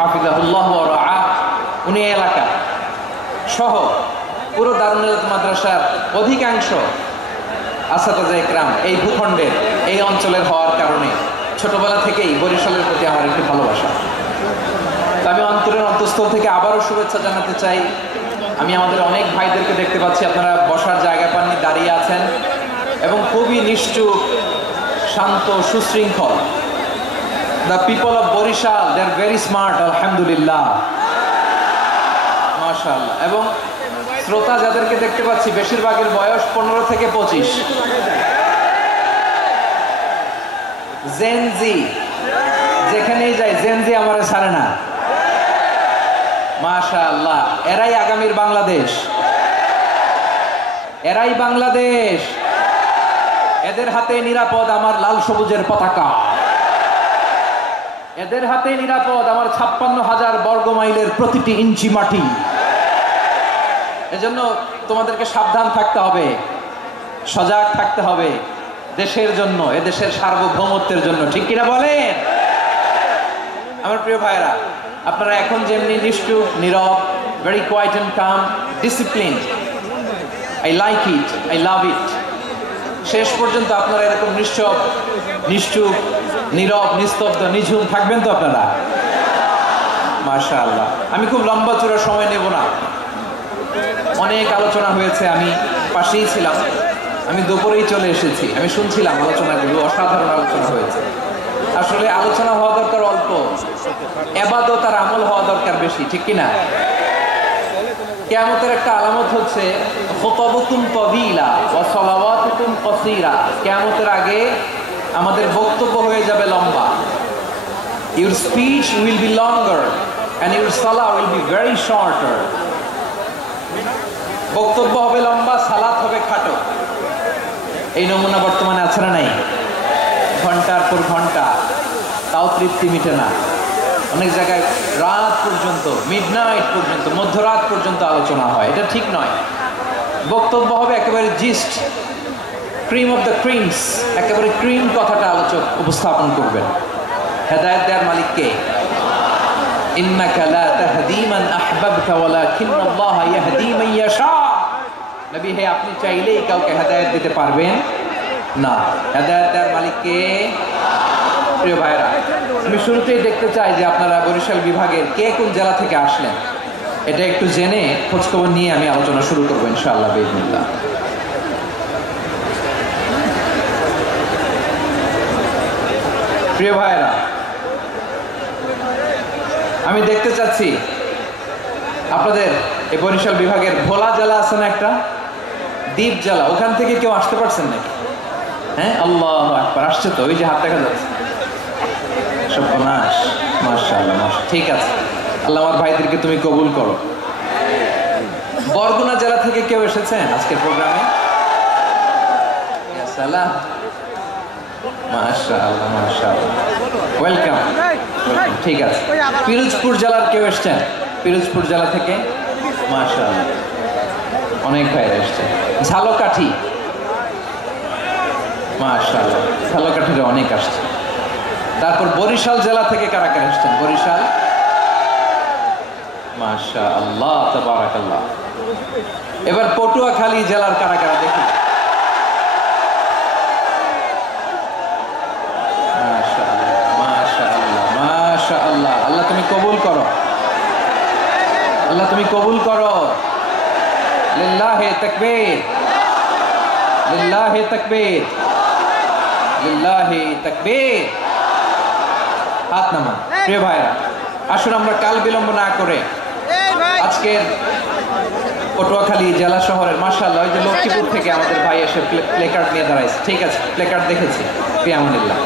হাফিজাহুল্লাহ ওয়া রাআহ, উনি এলাকা সহ পুরো দারুল নাজাত মাদ্রাসার অধিকাংশ আসাতাজা ইকরাম এই ভূখণ্ডের এই অঞ্চলের হওয়ার কারণে ছোটবেলা থেকেই বরিশালের প্রতি আমার একটি ভালোবাসা। আমি অন্তরের অন্তঃস্থল থেকে আবারও শুভেচ্ছা জানাতে চাই। আমি আমাদের অনেক ভাইদেরকে দেখতে পাচ্ছি, আপনারা বসার জায়গা পাননি, দাঁড়িয়ে আছেন এবং খুবই নিশ্চুপ, শান্ত, সুশৃঙ্খল। The people of Barisal, they are very smart, আলহামদুলিল্লাহ, মাশাআল্লাহ। এবং শ্রোতা যাদেরকে দেখতে পাচ্ছি বেশিরভাগের বয়স 15 থেকে 25। জেনজি, যেখানেই যাই জেনজি আমারে ছাড়ে না, মাশাআল্লাহ। এরাই আগামীর বাংলাদেশ, এরাই বাংলাদেশ। এদের হাতে নিরাপদ আমার লাল সবুজের পতাকা, এদের হাতে নিরাপদ আমার 56,000 বর্গ মাইলের প্রতিটি ইঞ্চি মাটি। এজন্য তোমাদেরকে সাবধান থাকতে হবে, সজাগ থাকতে হবে দেশের জন্য, এদেশের সার্বভৌমত্বের জন্য, ঠিক কিনা বলেন? আমার প্রিয় ভাইরা, আপনারা এখন যেমনি নিশ্চুপ, নীরব, very quiet and calm, discipline, I like it, I love it. শেষ পর্যন্ত আপনারা এরকম নিশ্চুপ, নীরব, নিস্তব্ধ, নিঝুম থাকবেন তো আপনারা? মাশাআল্লাহ। আমি খুব লম্বা চূড়া সময় নেব না, অনেক আলোচনা হয়েছে, আমি পাশেই ছিলাম, আমি দুপুরেই চলে এসেছি, আমি শুনছিলাম আলোচনাগুলো, অসাধারণ আলোচনা হয়েছে। আসলে আলোচনা হওয়া দরকার অল্প, ইবাদত আর আমল হওয়া দরকার বেশি, ঠিক কিনা? কিয়ামতের একটা আলামত হচ্ছে খুতাবুকুম তাবিলা ওয়া সালাওয়াতুকুম কাসীরা। কিয়ামতের আগে আমাদের বক্তব্য হয়ে যাবে লম্বা। Your speech will be longer and your salah will be very shorter. বক্তব্য হবে লম্বা, সালাত হবে খাটো। এই নমুনা বর্তমানে আছে না নাই? ঘন্টার পর ঘন্টা, তাও তৃপ্তি মিটে না। অনেক জায়গায় রাত পর্যন্ত, মিডনাইট পর্যন্ত, মধ্যরাত পর্যন্ত আলোচনা হয়। এটা ঠিক নয়। বক্তব্য হবে একেবারে gist, cream of the creams, একেবারে ক্রিম কথাটা আলোচক উপস্থাপন করবেন। হেদায়েত দেওয়ার মালিক কে? ইন্নাকা লা তাহদি মান আহবাবতা ওয়ালাকিন্নাল্লাহা ইয়াহদি মান ইয়াশা। নবী হে, আপনি চাইলেই কাউকে হেদায়েত দিতে পারবেন না। হেদায়েত দেওয়ার মালিক কে? প্রিয় ভাইরা, আমি শুরুতেই দেখতে চাই যে আপনারা বরিশাল বিভাগের কে কোন জেলা থেকে আসলেন, এটা একটু জেনে খোঁজখবর নিয়ে আমি আলোচনা শুরু করবো ইনশাআল্লাহ বিইজনিল্লাহ। প্রিয় ভাইরা, আমি দেখতে চাচ্ছি আপনাদের এই বরিশাল বিভাগের ভোলা জেলা আছে না একটা, দ্বীপ জেলা, ওখান থেকে কেউ আসতে পারছেন নাকি? হ্যাঁ, আল্লাহু আকবার, আসছে তো, ওই যে হাত দেখা যাচ্ছে। সর্বনাশ, মাশাআল্লাহ, মাশাআল্লাহ, ঠিক আছে। আল্লাহ আমার ভাইদেরকে তুমি কবুল করো। বরগুনা জেলা থেকে কেউ এসেছেন আজকের প্রোগ্রামে? সালাম, মাশাআল্লাহ, মাশাআল্লাহ, ওয়েলকাম, ঠিক আছে। পিরোজপুর জেলার কেউ এসেছেন? পিরোজপুর জেলা থেকে মাশাআল্লাহ অনেক ভাইরা এসেছেন। ঝালকাঠি, মাশাআল্লাহ, ঝালকাঠির অনেক আসছে। তারপর বরিশাল জেলা থেকে কারা কারা এসেছেন? বরিশাল, মাশাআল্লাহ, তাবারাকাল্লাহ। এবার পটুয়াখালী জেলার কারা কারা দেখি? মাশাআল্লাহ, মাশাআল্লাহ, মাশাআল্লাহ। আল্লাহ তুমি কবুল করো, আল্লাহ তুমি কবুল করো। লিল্লাহি তাকবীর, লিল্লাহি তাকবীর, লিল্লাহি তাকবীর। হাত নামান। প্রিয় ভাইরা, আসুন আমরা কাল বিলম্ব না করে আজকের পটুয়াখালী জেলা শহরের, মাশাআল্লাহ, ওই যে লক্ষ্মীপুর থেকে আমাদের ভাই এসে প্লেকার্ড নিয়ে দাঁড়াইছে, ঠিক আছে, প্লেকার্ড দেখেছি, ফিয়ামানিল্লাহ।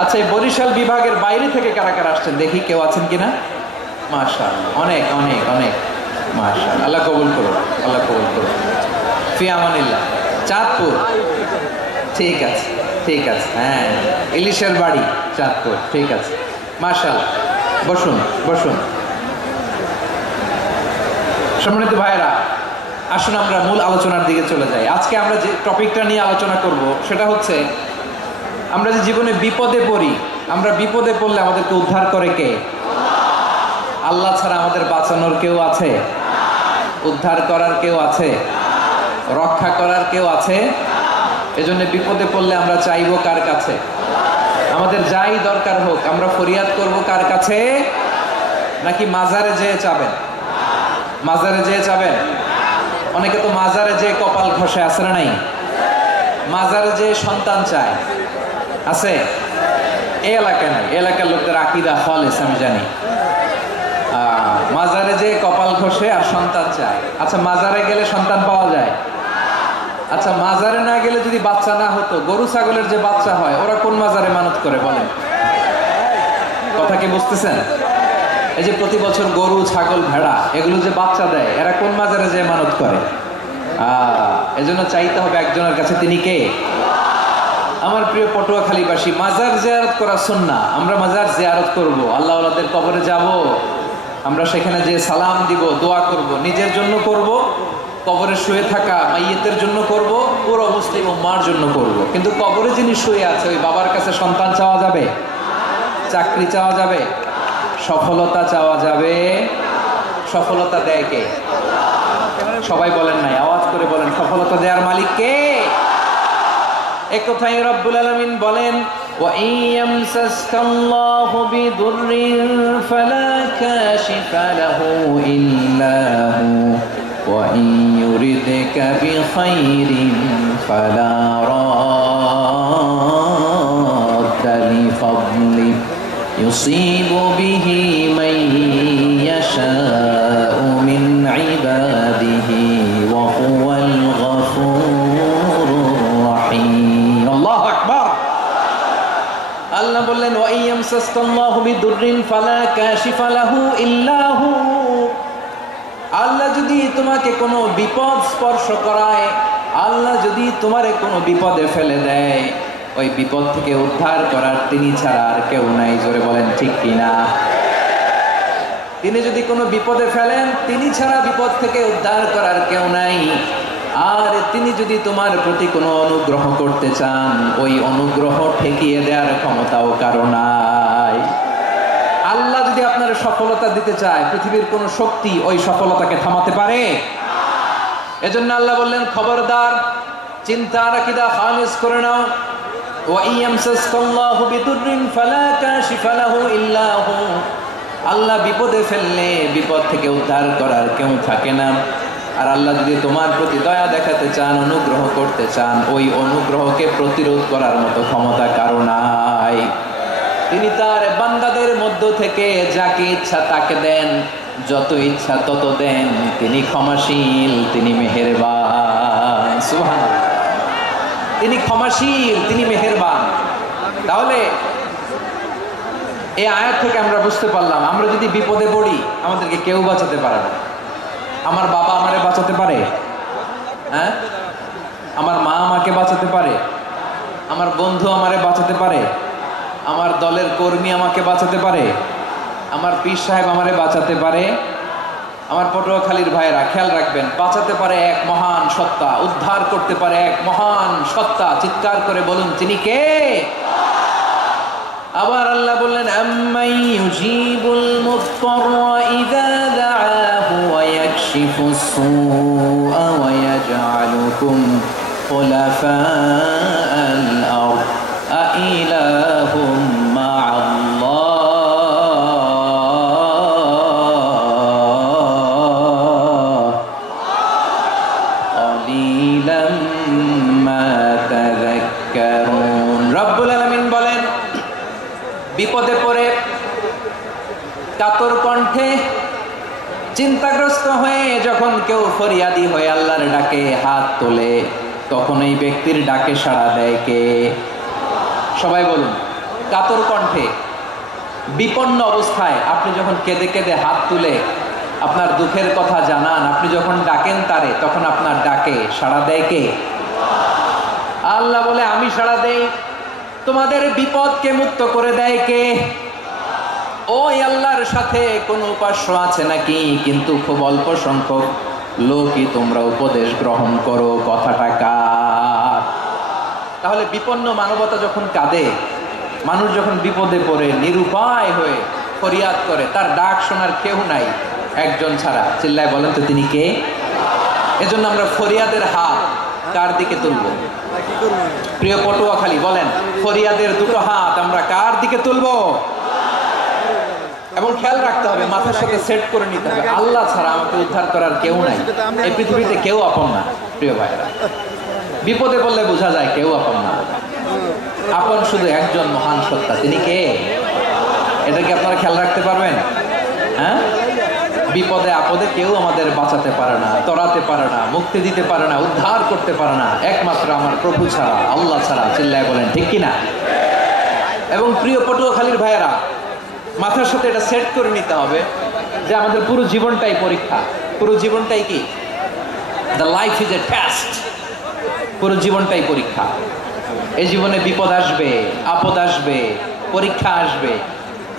আচ্ছা, এই বরিশাল বিভাগের বাইরে থেকে কারা কারা আসছেন দেখি, কেউ আছেন কিনা? মাশাআল্লাহ, অনেক অনেক অনেক, মাশাআল্লাহ, আল্লাহ কবুল করুন, আল্লাহ কবুল করুন, ফিয়ামানিল্লাহ। চাঁদপুর, ঠিক আছে, ঠিক আছে, হ্যাঁ, ইলিশের বাড়ি, চাঁদপুর, ঠিক আছে, মাশাআল্লাহ। বসুন, বসুন। সম্মানিত ভাইরা, আসুন আমরা মূল আলোচনার দিকে চলে যাই। আজকে আমরা যে টপিকটা নিয়ে আলোচনা করব সেটা হচ্ছে, আমরা যে জীবনে বিপদে পড়ি, আমরা বিপদে পড়লে আমাদেরকে উদ্ধার করে কে? আল্লাহ ছাড়া আমাদের বাঁচানোর কেউ আছে? উদ্ধার করার কেউ আছে? রক্ষা করার কেউ আছে? এজন্য বিপদে পড়লে আমরা চাইবো কার কাছে? আমাদের যাই দরকার হোক আমরা ফরিয়াদ করব কার কাছে? নাকি মাজারে যেয়ে চাবেন? মাজারে যেয়ে চাবেন? অনেকে তো মাজারে যেয়ে কপাল ঘষে, আছে না নাই? মাজারে যেয়ে সন্তান চায়, আছে? এই এলাকায় নাই, এলাকার লোকদের আকীদা খালেস আমি জানি। মাজারে যেয়ে কপাল ঘষে আর সন্তান চায়। আচ্ছা, মাজারে গেলে সন্তান পাওয়া যায়? আচ্ছা, মাজারে না গেলে যদি বাচ্চা না হতো, গরু ছাগলের যে বাচ্চা হয় ওরা কোন মাজারে মানত করে বলেন? কথা কি বুঝতেছেন? এই যে প্রতি বছর গরু ছাগল ভেড়া এগুলো যে বাচ্চা দেয় এরা কোন মাজারে যে মানত করে? এজন্য চাইতে হবে একজনের কাছে, তিনি কে? আমার প্রিয় পটুয়াখালীবাসী, মাজার জিয়ারত করা সুন্নাহ। আমরা মাজার জিয়ারত করব, আল্লাহ ওয়ালাদের কবরে যাব, আমরা সেখানে যে সালাম দিব, দোয়া করব, নিজের জন্য করব, কবরে শুয়ে থাকা মাইয়েতের জন্য করব, পুরো মুসলিম উম্মার জন্য করব। কিন্তু কবরে যিনি শুয়ে আছে ওই বাবার কাছে সন্তান চাওয়া যাবে? চাকরি চাওয়া যাবে? সফলতা চাওয়া যাবে? সফলতা দেয় কে? সবাই বলেন নাই, আওয়াজ করে বলেন, সফলতা দেওয়ার মালিক কে? এক কথায় রব্বুল আলামিন বলেন, وَإِن يَمْسَسْكَ اللَّهُ بِضُرٍّ فَلَا كَاشِفَ لَهُ إِلَّا هُوَ وَإِن يُرِدْكَ بِخَيْرٍ فَلَا رَادَّ لِفَضْلِهِ يُصِيبُ بِهِ مَن يَشَاءُ مِنْ عِبَادِهِ وَهُوَ الْغَفُورُ الرَّحِيمُ। আল্লাহু আকবার। আল্লাহ বললেন, ওয়া ইয়ামসাসকাল্লাহু বিদুররিন ফালা কাশিফা লাহু ইল্লা হু। আল্লাহ যদি তোমাকে কোনো বিপদ স্পর্শ করায়, আল্লাহ যদি তোমারে কোনো বিপদে ফেলে দেয়, ওই বিপদ থেকে উদ্ধার করার তিনি ছাড়া আর কেউ নাই। জোরে বলেন ঠিক কিনা? তিনি যদি কোনো বিপদে ফেলেন, তিনি ছাড়া বিপদ থেকে উদ্ধার করার কেউ নাই। আর তিনি যদি তোমার প্রতি কোনো অনুগ্রহ করতে চান, ওই অনুগ্রহ ঠেকিয়ে দেওয়ার ক্ষমতাও কারো নাই। আল্লাহ যদি আপনার সফলতা দিতে চায়, পৃথিবীর কোন শক্তি ওই সফলতাকে থামাতে পারে? এজন্য আল্লাহ বললেন, খবরদার, চিন্তার আকীদা খালিস করে নাও। ওয়া ইয়ামসাসকাল্লাহু বিদুররিন ফালা কাশিফা লাহু ইল্লা হু। আল্লাহ বিপদে ফেললে বিপদ থেকে উদ্ধার করার কেউ থাকে না। আর আল্লাহ যদি তোমার প্রতি দয়া দেখাতে চান, অনুগ্রহ করতে চান, ওই অনুগ্রহকে প্রতিরোধ করার মতো ক্ষমতা কারো নাই। তিনি তার বান্দাদের মধ্য থেকে যাকে ইচ্ছা তাকে দেন, যত ইচ্ছা তত দেন। তিনি ক্ষমাশীল, তিনি মেহেরবান। সুবহানাল্লাহ। তিনি ক্ষমাশীল, তিনি মেহেরবান। তাহলে এই আয়াত থেকে আমরা বুঝতে পারলাম, আমরা যদি বিপদে পড়ি আমাদেরকে কেউ বাঁচাতে পারে না। আমার বাবা আমারে বাঁচাতে পারে? হ্যাঁ? আমার মা আমাকে বাঁচাতে পারে? আমার বন্ধু আমারে বাঁচাতে পারে? আমার দলের কর্মী আমাকে বাঁচাতে পারে? আমার পীর সাহেব আমারে বাঁচাতে পারে? আমার পটুয়াখালীর ভাইয়েরা খেয়াল রাখবেন, বাঁচাতে পারে এক মহান সত্তা, উদ্ধার করতে পারে এক মহান সত্তা। চিৎকার করে বলুন, তিনি কে? আবার আল্লাহ বললেন, আম্মাই ইউজিবুল মুত্তাররা ইযা দাআহু ওয়া ইয়াকশিফুস সুআ ওয়া ইয়াজআলুকুম খুলাফাআল আরদ আইলাহুম মা'আল্লাহ ক্বালিলাম মা তাযাক্কারুন। রব্বুল আলামিন বলেন, বিপদে পড়ে কাতর কণ্ঠে চিন্তাগ্রস্ত হয়ে যখন কেউ ফরিয়াদি হয়ে আল্লাহর ডাকে হাত তোলে, তখন এই ব্যক্তির ডাকে সাড়া দেয় কে? সবাই বলুন। কাতর কণ্ঠে বিপন্ন অবস্থায় আপনি যখন কেঁদে কেঁদে হাত তুলে আপনার দুঃখের কথা জানান, আপনি যখন ডাকেন তারে, তখন আপনার ডাকে সাড়া দেয় কে? আল্লাহ বলে, আমি সাড়া দেই। তোমাদের বিপদকে মুক্ত করে দেয় কে? ওই আল্লাহর সাথে কোনো উপাস্য আছে নাকি? কিন্তু খুব অল্প সংখ্যক লোকই তোমরা উপদেশ গ্রহণ করো। কথাটা কার? তাহলে বিপন্ন মানবতা যখন কাঁদে, মানুষ যখন বিপদে পড়ে নিরুপায় হয়ে ফরিয়াদ করে, তার ডাক শোনার কেউ নাই একজন ছাড়া। চিল্লায় বলেন তো তিনি কে? এজন্য আমরা ফরিয়াদের হাত কার দিকে তুলব? প্রিয় পটুয়াখালী বলেন, ফরিয়াদের দুটো হাত আমরা কার দিকে তুলব? এবং খেয়াল রাখতে হবে, মাথার সাথে সেট করে নিতে হবে, আল্লাহ ছাড়া আমাকে উদ্ধার করার কেউ নাই। এই পৃথিবীতে কেউ আপন না প্রিয় ভাইরা। বিপদে বললে বোঝা যায় কেউ আপন না। আপন শুধু একজন মহান সত্তা, তিনি কে? এটা কি আপনারা খেয়াল রাখতে পারবেন? হ্যাঁ, বিপদে আপদে কেউ আমাদের বাঁচাতে পারে না, তরাতে পারে না, মুক্তি দিতে পারে না, উদ্ধার করতে পারে না, একমাত্র আমার প্রভু ছাড়া, আল্লাহ ছাড়া। চিল্লায় বলেন ঠিক কিনা? এবং প্রিয় পটুয়াখালীর ভাইয়েরা, মাথার সাথে এটা সেট করে নিতে হবে যে আমাদের পুরো জীবনটাই পরীক্ষা। পুরো জীবনটাই কি? The life is a test. পুরো জীবনটাই পরীক্ষা। এই জীবনে বিপদ আসবে, আপদ আসবে, পরীক্ষা আসবে,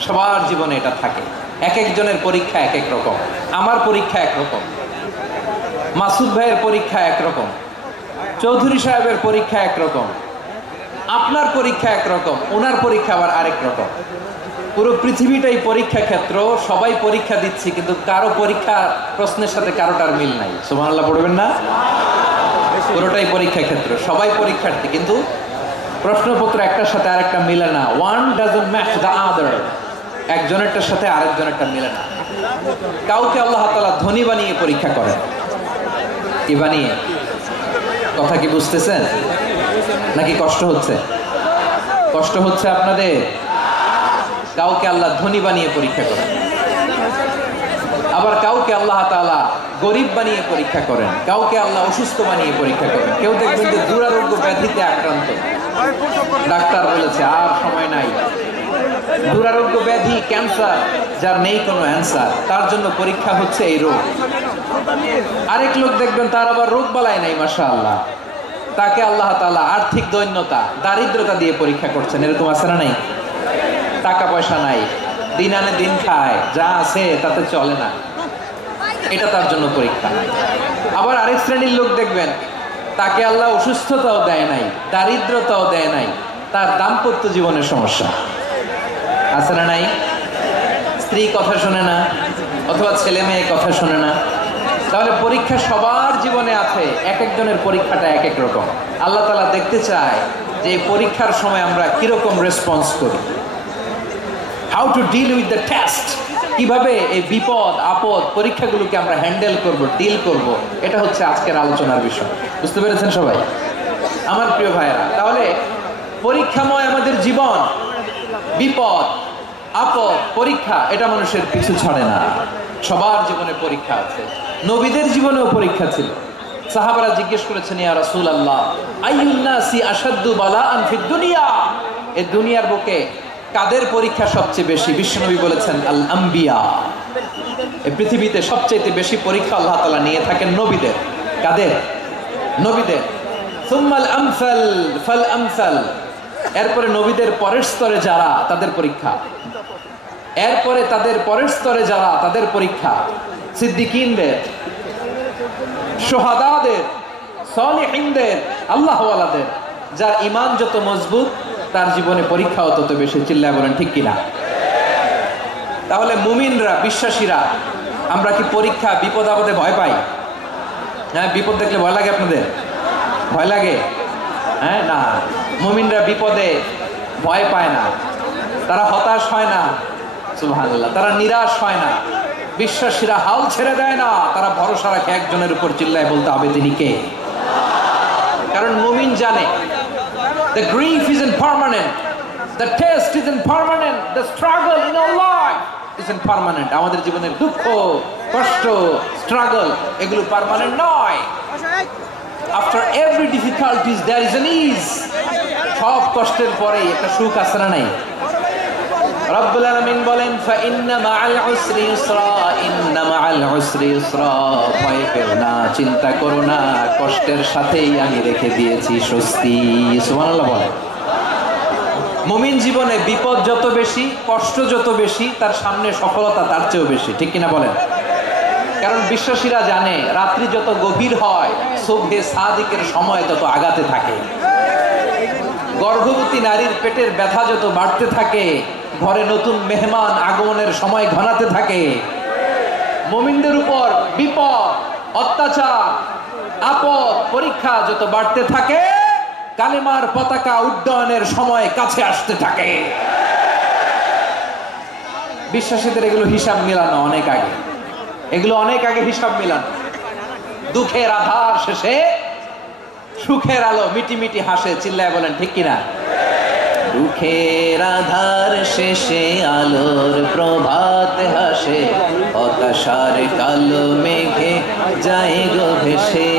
সবার জীবনে এটা থাকে। এক একজনের পরীক্ষা এক এক রকম। আমার পরীক্ষা একরকম, মাসুদ ভাইয়ের পরীক্ষা একরকম, চৌধুরী সাহেবের পরীক্ষা একরকম, আপনার পরীক্ষা একরকম, ওনার পরীক্ষা আবার আরেক রকম। পুরো পৃথিবীটাই পরীক্ষা ক্ষেত্র, সবাই পরীক্ষা দিচ্ছি, কিন্তু কারো পরীক্ষা প্রশ্নের সাথে কারোটার মিল নাই। সুবহানাল্লাহ পড়বেন না? পুরোটাই পরীক্ষা ক্ষেত্র, সবাই পরীক্ষার্থী, কিন্তু প্রশ্নপত্র একটার সাথে আরেকটা মিলে না। One doesn't match the other. একজনেরটার সাথে আরেকজনেরটা মিলে না। কাউকে আল্লাহ তাআলা ধনী বানিয়ে পরীক্ষা করেন। কি বানিয়ে? কথা কি বুঝতেছেন নাকি কষ্ট হচ্ছে? কষ্ট হচ্ছে আপনাদের? কাউকে আল্লাহ ধনী বানিয়ে পরীক্ষা করেন, আবার কাউকে আল্লাহ তাআলা গরিব বানিয়ে পরীক্ষা করেন, কাউকে আল্লাহ অসুস্থ বানিয়ে পরীক্ষা করেন। কেউ দেখবেন যে দুরারোগ্য ব্যাধিতে আক্রান্ত, ডাক্তার বলেছে আর সময় নাই, দুরারোগ্য ব্যাধি, ক্যান্সার, যার নেই কোনো অ্যান্সার, তার জন্য পরীক্ষা হচ্ছে এই রোগ। আরেক লোক দেখবেন তার আবার রোগ বালাই নাই, মাশাআল্লাহ, তাকে আল্লাহ তাআলা আর্থিক দৈন্যতা, দারিদ্রতা দিয়ে পরীক্ষা করছেন। এরকম আছে না নাই? টাকা পয়সা নাই, দিন আনে দিন খায়, যা আছে তাতে চলে না, এটা তার জন্য পরীক্ষা। আবার আরেক শ্রেণীর লোক দেখবেন তাকে আল্লাহ অসুস্থতাও দেয় নাই, দারিদ্রতাও দেয় নাই, তার দাম্পত্য জীবনের সমস্যা আছে না নাই? স্ত্রী কথা শোনে না, অথবা ছেলে মেয়ে কথা শোনে না। তাহলে পরীক্ষা সবার জীবনে আছে, এক একজনের পরীক্ষাটা এক এক রকম। আল্লাহ তাআলা দেখতে চায় যে এই পরীক্ষার সময় আমরা কিরকম রেসপন্স করি। How to deal with the test, কিভাবে এই বিপদ আপদ পরীক্ষাগুলোকে আমরা হ্যান্ডেল করব, ডিল করব, এটা হচ্ছে আজকের আলোচনার বিষয়। বুঝতে পেরেছেন সবাই আমার প্রিয় ভাইয়েরা? তাহলে পরীক্ষাময় আমাদের জীবন, বিপদ আপদ পরীক্ষা, এটা মানুষের পিছু ছাড়ে না। সবার জীবনে পরীক্ষা আছে, নবীদের জীবনেও পরীক্ষা ছিল। সাহাবারা জিজ্ঞেস করেছেন, ইয়া রাসূলুল্লাহ, আইয়ুন নাসি আশাদ্দু বালাআন ফিদ দুনিয়া, এই দুনিয়ার বুকে কাদের পরীক্ষা সবচেয়ে বেশি? বিশ্বনবী বলেছেন, আল আম্বিয়া। এই পৃথিবীতে সবচেয়ে বেশি পরীক্ষা আল্লাহ তাআলা নিয়ে থাকেন নবীদের। কাদের? নবীদের। সুম্মাল আমসাল ফাল আমসাল, এরপরে নবীদের পরের স্তরে যারা, তাদের পরীক্ষা। এরপরে তাদের পরের স্তরে যারা, তাদের পরীক্ষা। সিদ্দিকিনদের, শুহাদাদের, সালিহিনদের, আল্লাহওয়ালাদের। যার ঈমান যত মজবুত, তার জীবনে পরীক্ষাও তত বেশি। চিল্লায় বলেন ঠিক কিনা? তাহলে মুমিনরা, বিশ্বাসীরা, আমরা কি পরীক্ষা বিপদ আপদে ভয় পাই? হ্যাঁ, বিপদ দেখলে ভয় লাগে আপনাদের? ভয় লাগে? হ্যাঁ, না, মুমিনরা বিপদে ভয় পায় না, তারা হতাশ হয় না, সুবহানাল্লাহ, তারা নিরাশ হয় না। বিশ্বাসীরা হাল ছেড়ে দেয় না, তারা ভরসা রাখে একজনের উপর। চিল্লায় বলতে হবে তিনি কে? কারণ মুমিন জানে the grief isn't permanent, the test isn't permanent, the struggle in our life isn't permanent. আমাদের জীবনের দুঃখ, কষ্ট, স্ট্রাগল, এগুলো পার্মানেন্ট নয়। After every difficulties there is an ease. সব কষ্টের পরেই একটা সুখ আছে না নাই? রব্বুল আলামিন বলেন, ফাইন্না মাআল উসরি ইউসরা, ইন্না মাআল উসরি ইউসরা, ভয় পেও না, চিন্তা করো না, কষ্টের সাথেই আমি রেখে দিয়েছি স্বস্তি। সুবহানাল্লাহ বলেন। মুমিন জীবনে বিপদ যত বেশি, কষ্ট যত বেশি, তার সামনে সফলতা তার চেয়েও বেশি। ঠিক কিনা বলেন? কারণ বিশ্বাসীরা জানে রাত্রি যত গভীর হয়, সুবহে সাদিকের সময় তত আগাতে থাকে। গর্ভবতী নারীর পেটের ব্যথা যত বাড়তে থাকে, ঘরে নতুন মেহমান আগমনের সময় ঘনাতে থাকে। মুমিনদের উপর বিপদ, অত্যাচার, আপদ, পরীক্ষা যত বাড়তে থাকে, কালেমার পতাকা উড্ডয়নের সময় কাছে আসতে থাকে। বিশ্বাসীদের এগুলো হিসাব মিলানো অনেক আগে, এগুলো অনেক আগে হিসাব মিলানো। দুঃখের আধার শেষে সুখের আলো মিটি মিটি হাসে, চিল্লায় বলেন ঠিক কিনা? দুঃখের আধার শেষে আলোর প্রভাত হাসে, হতাশার কালো মেঘে যায় গো ভেসে,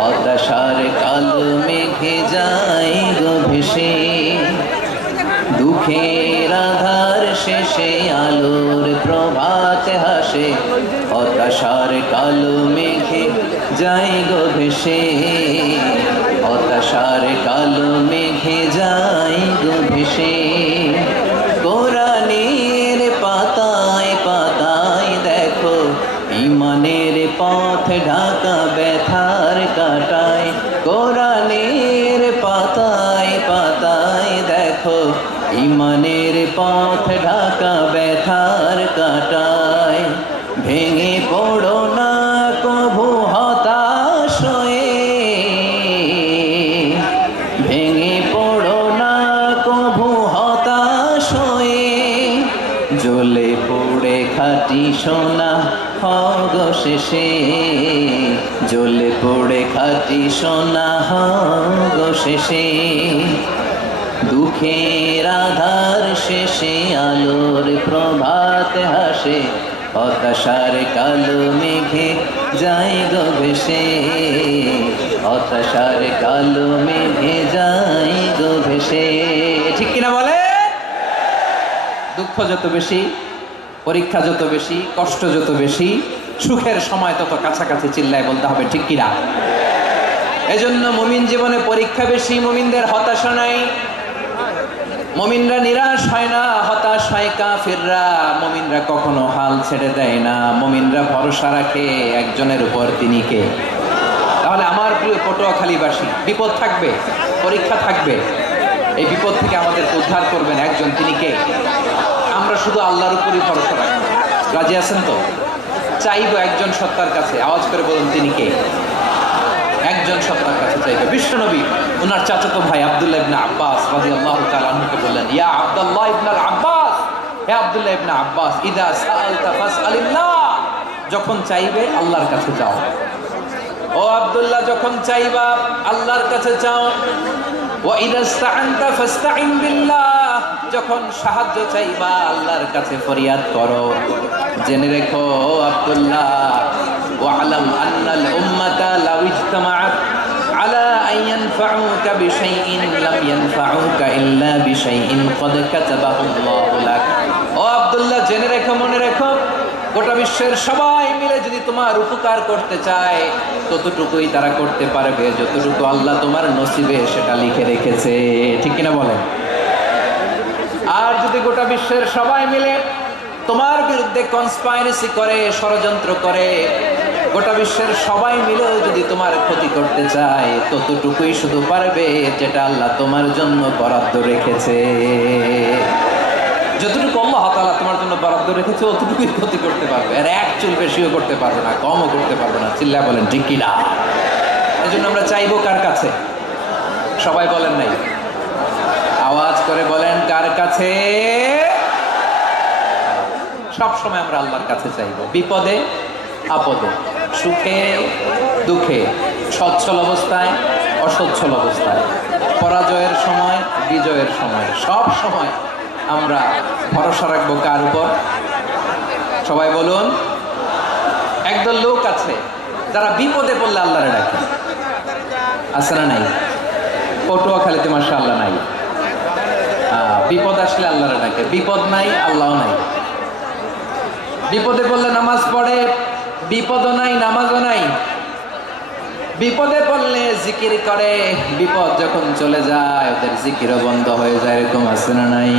হতাশার কালো মেঘে যায় গো ভেসে। দুঃখের আধার শেষে আলোর প্রভাত হাসে, হতাশার কালো মেঘে যায় গো ভেসে, হতাশার কালো মেঘে যায় গো ভেসে। কোরআনের পাতায় পাতায় দেখো ঈমানের পথ ঢাকা ব্যথার কাটায়, কোরআনের পাতায় পাতায় দেখো ঈমানের পথ ঢাকা ব্যথার কাটায়। ভেঙে পড়ো না কভু হতাশ হয়ে, ভেঙে পড়ো না কভু হতাশ হয়ে, জ্বলে পড়ে খাঁটি সোনা হগ শেষে, জ্বলে পড়ে খাঁটি সোনা হগ শেষে। দুঃখের আধার শেষে আলোর প্রভাত হাসে, হতাশার কালো মেঘে যায় গো ভেসে, হতাশার কালো মেঘে যায় গো ভেসে। ঠিক কিনা বলে? দুঃখ যত বেশি, পরীক্ষা যত বেশি, কষ্ট যত বেশি, সুখের সময় তত কাছাকাছি, চিল্লায় বলতে হবে ঠিক কিনা? এজন্য মুমিন জীবনে পরীক্ষা বেশি, মুমিনদের হতাশা নাই। মুমিনরা নিরাশ হয় না, হতাশ হয় কাফিররা। মুমিনরা কখনো হাল ছেড়ে দেয় না, মুমিনরা ভরসা রাখে একজনের উপর, তিনি কে? তাহলে আমার প্রিয় পটুয়াখালীবাসী, বিপদ থাকবে, পরীক্ষা থাকবে, এই বিপদ থেকে আমাদেরকে উদ্ধার করবেন একজন, তিনি কে? আমরা শুধু আল্লাহর উপরই ভরসা রাখবো। রাজি আছেন তো? চাইবো একজন সত্তার কাছে, আওয়াজ করে বলুন তিনি কে? একজন সত্তার কাছে চাইবে। বিশ্বনবী ওনার চাচাতো ভাই আব্দুল্লাহ ইবনে আব্বাস রাদিয়াল্লাহু তাআলা আনহুকে বললেন, ইয়া আব্দুল্লাহ ইবনে আব্বাস, হে আব্দুল্লাহ ইবনে আব্বাস, ইদা সাআলতা ফাসআলিল্লাহ, যখন চাইবে আল্লাহর কাছে যাও। ও আব্দুল্লাহ, যখন চাইবা আল্লাহর কাছে যাও। ওয়া ইদা ইসতাআনতা ফাসতাইন বিল্লাহ, যখন সাহায্য চাইবা আল্লাহর কাছে ফরিয়াদ করো। জেনে রেখো আব্দুল্লাহ, ওয়া'লাম আন্নাল উম্মাতা লাউ ইজতামাআত আলা আন ইয়ানফাউকা বিশাইইন লাম ইয়ানফাউকা ইল্লা বিশাইইন ক্বাদ কাতাবাহু আল্লাহু লাক। ও আব্দুল্লাহ, জেনে রেখো, মনে রেখো, গোটা বিশ্বের সবাই মিলে যদি তোমার উপকার করতে চায়, ততটুকুই তারা করতে পারবে যতটুকু আল্লাহ তোমার নসিবে সেটা লিখে রেখেছে। ঠিক কিনা বলেন? আর যদি গোটা বিশ্বের সবাই মিলে তোমার বিরুদ্ধে কনস্পাইরেসি করে, ষড়যন্ত্র করে, গোটা বিশ্বের সবাই মিলেও যদি তোমার ক্ষতি করতে চায়, ততটুকুই শুধু পারবে যেটা আল্লাহ তোমার জন্য বরাদ্দ রেখেছে। যতটুকু আল্লাহ তাআলা তোমার জন্য বরাদ্দ রেখেছে অতটুকুই ক্ষতি করতে পারবে, আর এক চুল বেশিও করতে পারবে না, কমও করতে পারবে না। চিল্লায় বলেন ঠিক কিনা? এজন্য আমরা চাইবো কার কাছে? সবাই বলেন নাই, আওয়াজ করে বলেন কার কাছে? সব সময় আমরা আল্লাহর কাছে চাইবো, বিপদে আপদে, সুখে দুঃখে, সচ্ছল অবস্থায় অসচ্ছল অবস্থায়, পরাজয়ের সময় বিজয়ের সময়, সব সময় আমরা ভরসা রাখবো কার উপর? সবাই বলুন। একদল লোক আছে যারা বিপদে পড়লে আল্লাহরে ডাকে, আছে না নাই? পটুয়াখালীতে মাশাআল্লাহ নাই। বিপদ আসলে আল্লাহরে ডাকে, বিপদ নাই আল্লাহ নাই। বিপদে পড়লে নামাজ পড়ে, বিপদও নাই নামাজও নাই। বিপদে পড়লে জিকির করে, বিপদ যখন চলে যায় ওদের জিকিরও বন্ধ হয়ে যায়। এরকম আছে না নাই?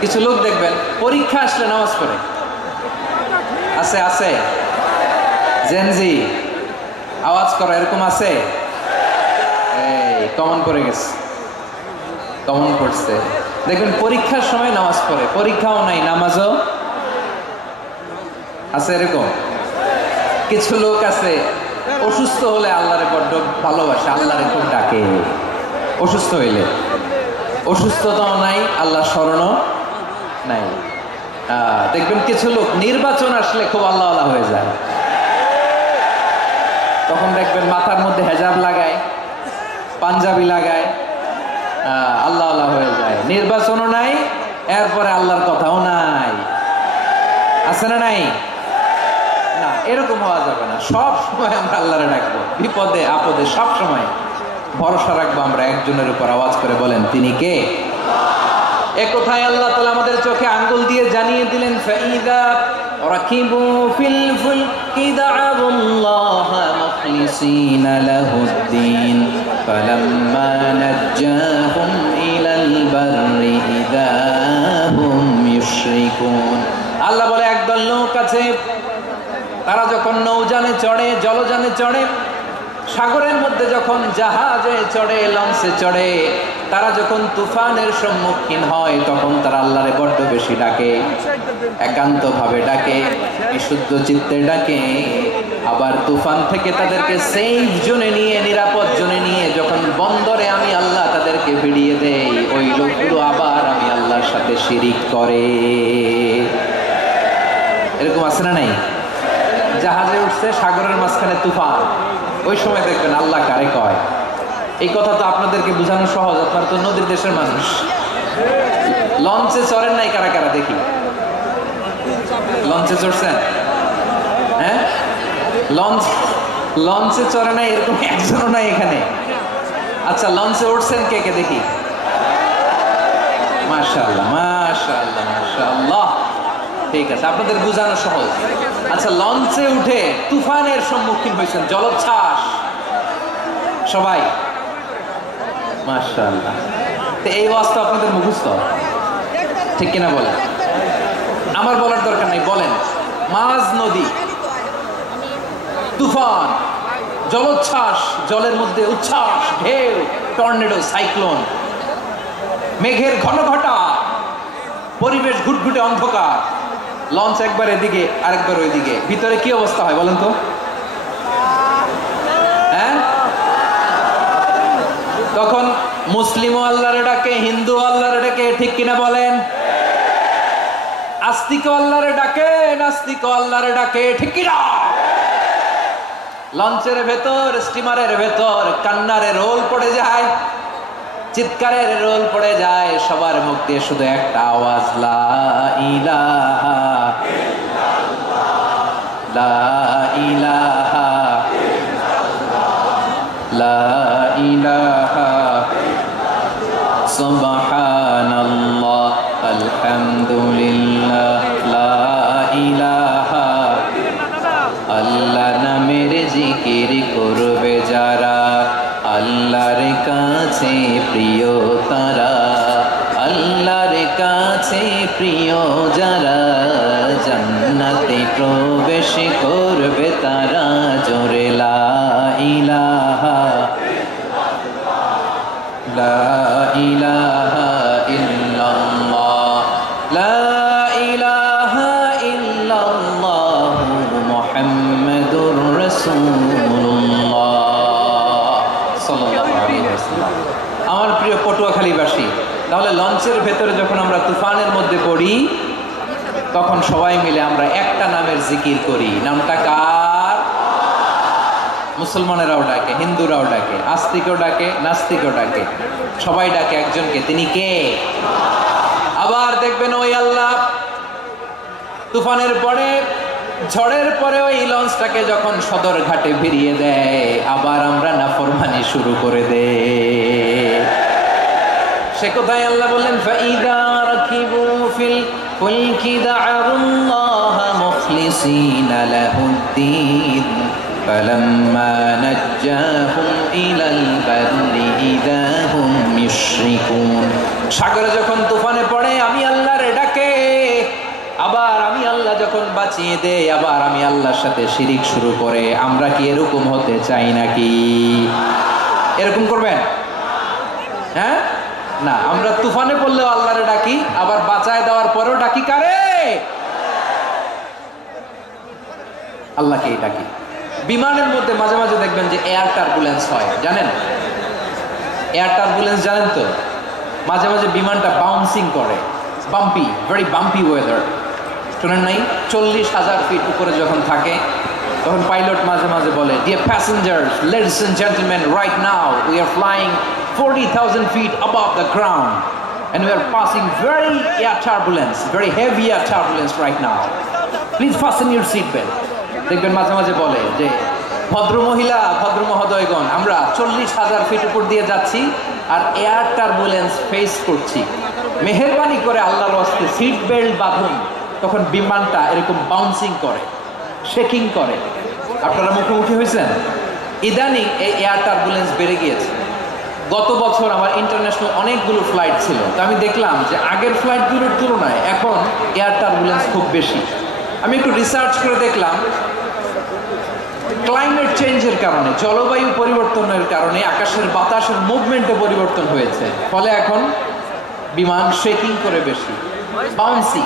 কিছু লোক দেখবেন পরীক্ষা আসলে নামাজ পড়ে, আছে আছে। জেনজি আওয়াজ করো, এরকম আছে? এই কমন পড়ে গেছে, কমন পড়ছে। দেখবেন পরীক্ষার সময় নামাজ পড়ে, পরীক্ষাও নাই নামাজও আছে। এরকম কিছু লোক আছে অসুস্থ হলে আল্লাহরে বড্ড ভালোবাসে, আল্লাহরে খুব ডাকে। অসুস্থ হইলে অসুস্থতাও নাই, আল্লাহ স্মরণও নাই। দেখবেন কিছু লোক নির্বাচন আসলে খুব আল্লাহ আল্লাহ হয়ে যায়। তখন দেখবেন মাথার মধ্যে হেজাব লাগায়, পাঞ্জাবি লাগায়, আল্লাহ আল্লাহ হয়ে যায়। নির্বাচনও নাই, এরপরে আল্লাহর কথাও নাই। আছে না নাই? না, এরকম হওয়া যাবে না। সব সময় আমরা আল্লাহরে ডাকবো, বিপদে আপদে সব সময় ভরসা রাখবো আমরা একজনের উপর। আওয়াজ করে বলেন, তিনি কে? এ কথায় আল্লাহ তাআলা আমাদের চোখে আঙ্গুল দিয়ে জানিয়ে দিলেন, ফাইদা রাকিবু ফিল ফুলকি দা'আবুল্লাহা মুখলিসিনা লাহুদ্দিন ফালাম্মা নাজ্জাহুম ইলাল বাররি ইযা হুম ইউশরিকুন। আল্লাহ বলে, একদল লোক আছে, তারা যখন নৌযানে চড়ে, জলযানে চড়ে, সাগরের মধ্যে যখন জাহাজে চড়ে, লঞ্চে চড়ে, তারা যখন তুফানের সম্মুখীন হয়, তখন তারা আল্লাহরে বড্ড বেশি ডাকে, একান্ত ভাবে ডাকে, বিশুদ্ধ চিত্তে ডাকে। আবার তুফান থেকে তাদেরকে সেফ জোনে নিয়ে, নিরাপদ জোনে নিয়ে যখন বন্দরে আমি আল্লাহ তাদেরকে ভিড়িয়ে দেই, ওই লোকগুলো আবার আমি আল্লাহর সাথে শিরিক করে। এরকম আছে না নাই? জাহাজে উঠছে, সাগরের মাঝখানে তুফান, ওই সময় দেখবেন আল্লাহ কারে কয়। এই কথা তো আপনাদেরকে বোঝানো সহজ, আপনার তো নদীর দেশের মানুষ। লঞ্চে চড়েন নাই কারা কারা? দেখি, লঞ্চে চড়ছেন? হ্যাঁ, লঞ্চে চড়ে নাই এরকম একজনও নাই এখানে। আচ্ছা, লঞ্চে উঠছেন কে কে? দেখি। মাশাআল্লাহ, মাশাআল্লাহ, মাশাআল্লাহ। ঠিক আছে, আপনাদের বোঝানো সহজ। আচ্ছা, লঞ্চে উঠে তুফানের সম্মুখীন হয়েছেন, জলোচ্ছ্বাস সবাই? মাশাআল্লাহ। তো এই ওয়াজটা আপনাদের মুখস্থ, ঠিক কিনা বলেন? আমার বলার দরকার নাই, বলেন। মাঝ নদী, তুফান, জলোচ্ছ্বাস, জলের মধ্যে উচ্ছ্বাস, ঢেউ, টর্নেডো, সাইক্লোন, মেঘের ঘনঘটা, পরিবেশ ঘুটঘুটে অন্ধকার, লঞ্চ একবার এদিকে আরেকবার ওইদিকে, ভিতরে কি অবস্থা হয় বলেন তো? হ্যাঁ, তখন মুসলিমও আল্লাহরে ডাকে, হিন্দু আল্লাহরে ডাকে, ঠিক কিনা বলেন? আস্তিক আল্লাহরে ডাকে, নাস্তিক আল্লাহরে ডাকে, ঠিক কিনা? লঞ্চের ভেতর, স্টিমারের ভেতর কান্নারে রোল পড়ে যায়, চিৎকারের রোল পড়ে যায়, সবার মুখ দিয়ে শুধু একটা আওয়াজ, লা ইলাহা ইল্লাল্লাহ, লা ইলাহা ইল্লাল্লাহ, লা ইলাহা ইল্লাল্লাহ, সুবহানাল্লাহ, আলহামদুলিল্লাহ, লা ইলাহা ইল্লাল্লাহ। আল্লাহ নামের জিকির করবে যারা, আল্লাহর কাছে প্রিয় তারা, আল্লাহর কাছে প্রিয় যারা, জান্নাতে প্রবেশ করবে তারা, জোরে লা ইলাহা ইল্লাল্লাহ, লা ইলাহা ইল্লাল্লাহ, লা ইলাহা ইল্লাল্লাহ, মুহাম্মাদুর রাসূলুল্লাহ। আমার প্রিয় পটুয়াখালীবাসী, তাহলে লঞ্চের ভেতরে যখন আমরা তুফানের মধ্যে পড়ি, তখন সবাই মিলে আমরা একটা নামের জিকির করি। নামটা কার? মুসলমানেরাও ডাকে, হিন্দুরাও ডাকে, আস্তিকও ডাকে, নাস্তিকও ডাকে, সবাই ডাকে একজনকে, তিনি কে? আবার দেখবেন ওই আল্লাহ তুফানের পরে, ঝড়ের পরে ওই লঞ্চটাকে যখন সদর ঘাটে ফিরিয়ে দেয়, আবার আমরা নাফরমানি শুরু করে দেই। সে কোথায় আল্লাহ বললেন, ফাইদা রাকিবু ফিল ফুলকি দা'আবুল্লাহা মুখলিসিনা লাহুদ্দিন ফালাম্মা নাজ্জাহুম ইলাল বাররি ইযা হুম ইউশরিকুন। সাগরে যখন তুফানে পড়ে আমি আল্লাহর ডাকে, আবার আমি আল্লাহ যখন বাঁচিয়ে দেই, আবার আমি আল্লাহর সাথে শিরিক শুরু করে। আমরা কি এরকম হতে চাই নাকি? এরকম করবেন? হ্যাঁ, না, আমরা তুফানে পড়লেও আল্লাহরে ডাকি, আবার বাঁচায় দেওয়ার পরেও ডাকি কারে? আল্লাহকেই ডাকি। বিমানের মধ্যে মাঝে মাঝে দেখবেন যে এয়ার টার্বুলেন্স হয়, জানেন? এয়ার টার্বুলেন্স জানেন তো? মাঝে মাঝে বিমানটা বাউন্সিং করে, বাম্পি, ভেরি বাম্পি ওয়েদার। শোনেন নাই? 40,000 ফিট উপরে যখন থাকে তখন পাইলট মাঝে মাঝে বলে, dear passengers, ladies and gentleman, right now we are flying 40,000 feet above the ground and we are passing very air turbulence, very heavy air turbulence right now. Please fasten your seat belt. দেখবেন মাঝে মাঝে বলে যে ভদ্র মহিলা, ভদ্র মহোদয়গণ, আমরা 40,000 ফিট উপর দিয়ে যাচ্ছি আর এয়ার টার্বুলেন্স ফেস করছি, মেহেরবানি করে আল্লাহর ওয়াস্তে সিট বেল্ট বাঁধুন। তখন বিমানটা এরকম বাউন্সিং করে, শেকিং করে। আপনারা মুখোমুখি হয়েছেন? ইদানিং এই এয়ার টার্বুলেন্স বেড়ে গিয়েছে। গত বছর আমার ইন্টারন্যাশনাল অনেকগুলো ফ্লাইট ছিল, তো আমি দেখলাম যে আগের ফ্লাইটগুলোর তুলনায় এখন এয়ার টার্বুলেন্স খুব বেশি। আমি একটু রিসার্চ করে দেখলাম ক্লাইমেট চেঞ্জের কারণে, জলবায়ু পরিবর্তনের কারণে আকাশের বাতাসের মুভমেন্টে পরিবর্তন হয়েছে, ফলে এখন বিমান শেকিং করে বেশি, বাউন্সি,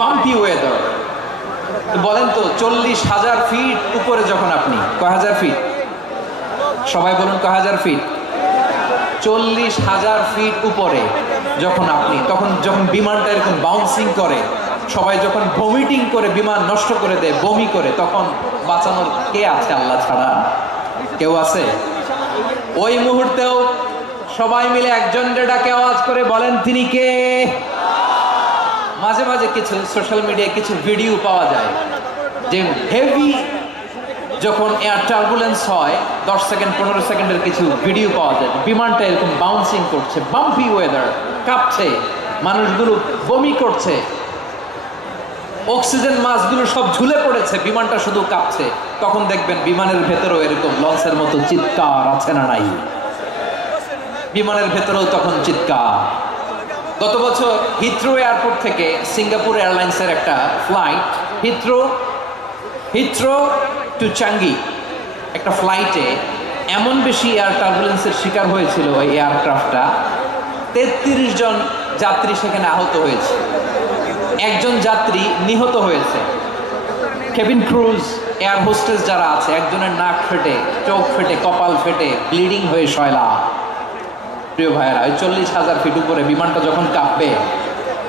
বাম্পি ওয়েদার। তো বলেন তো 40,000 ফিট উপরে যখন আপনি, কয় হাজার ফিট? সবাই বলুন কয় হাজার ফিট? 40,000 ফিট উপরে যখন আপনি, তখন যখন বিমানটা এরকম বাউন্সিং করে, সবাই যখন ভমিটিং করে বিমান নষ্ট করে দেয়, বমি করে, তখন বাঁচানোর কে আছে আল্লাহ ছাড়া? কেউ আছে? ওই মুহূর্তেও সবাই মিলে একজনকে ডাকে আওয়াজ করে বলেন তিনি কে? মাঝে মাঝে কিছু সোশ্যাল মিডিয়ায় কিছু ভিডিও পাওয়া যায় যে হেভি যখন এয়ার টার্বুলেন্স হয় 10 সেকেন্ড 15 সেকেন্ডের কিছু ভিডিও পাওয়া যায়, বিমানটা এরকম বাউন্সিং করছে, বাম্পি ওয়েদার, কাঁপছে, মানুষগুলো বমি করছে, অক্সিজেন মাস্কগুলো সব ঝুলে পড়েছে, বিমানটা শুধু কাঁপছে। তখন দেখবেন বিমানের ভেতরেও এরকম লঞ্চের মতো চিৎকার আছে না নাই? বিমানের ভেতরেও তখন চিৎকার। গত বছর হিথ্রো এয়ারপোর্ট থেকে সিঙ্গাপুর এয়ারলাইন্সের একটা ফ্লাইট, হিথ্রো টু চাঙ্গি, একটা ফ্লাইটে এমন বেশি এয়ার টার্বুলেন্সের শিকার হয়েছিল ওই এয়ারক্রাফটটা, 33 জন যাত্রী সেখানে আহত হয়েছে, একজন যাত্রী নিহত হয়েছে। কেবিন ক্রুজ, এয়ার হোস্টেস যারা আছে, একজনের নাক ফেটে, চোখ ফেটে, কপাল ফেটে, ব্লিডিং হয়ে শয়লা। প্রিয় ভাইয়েরা, ওই 40,000 ফিট উপরে বিমানটা যখন কাঁপবে,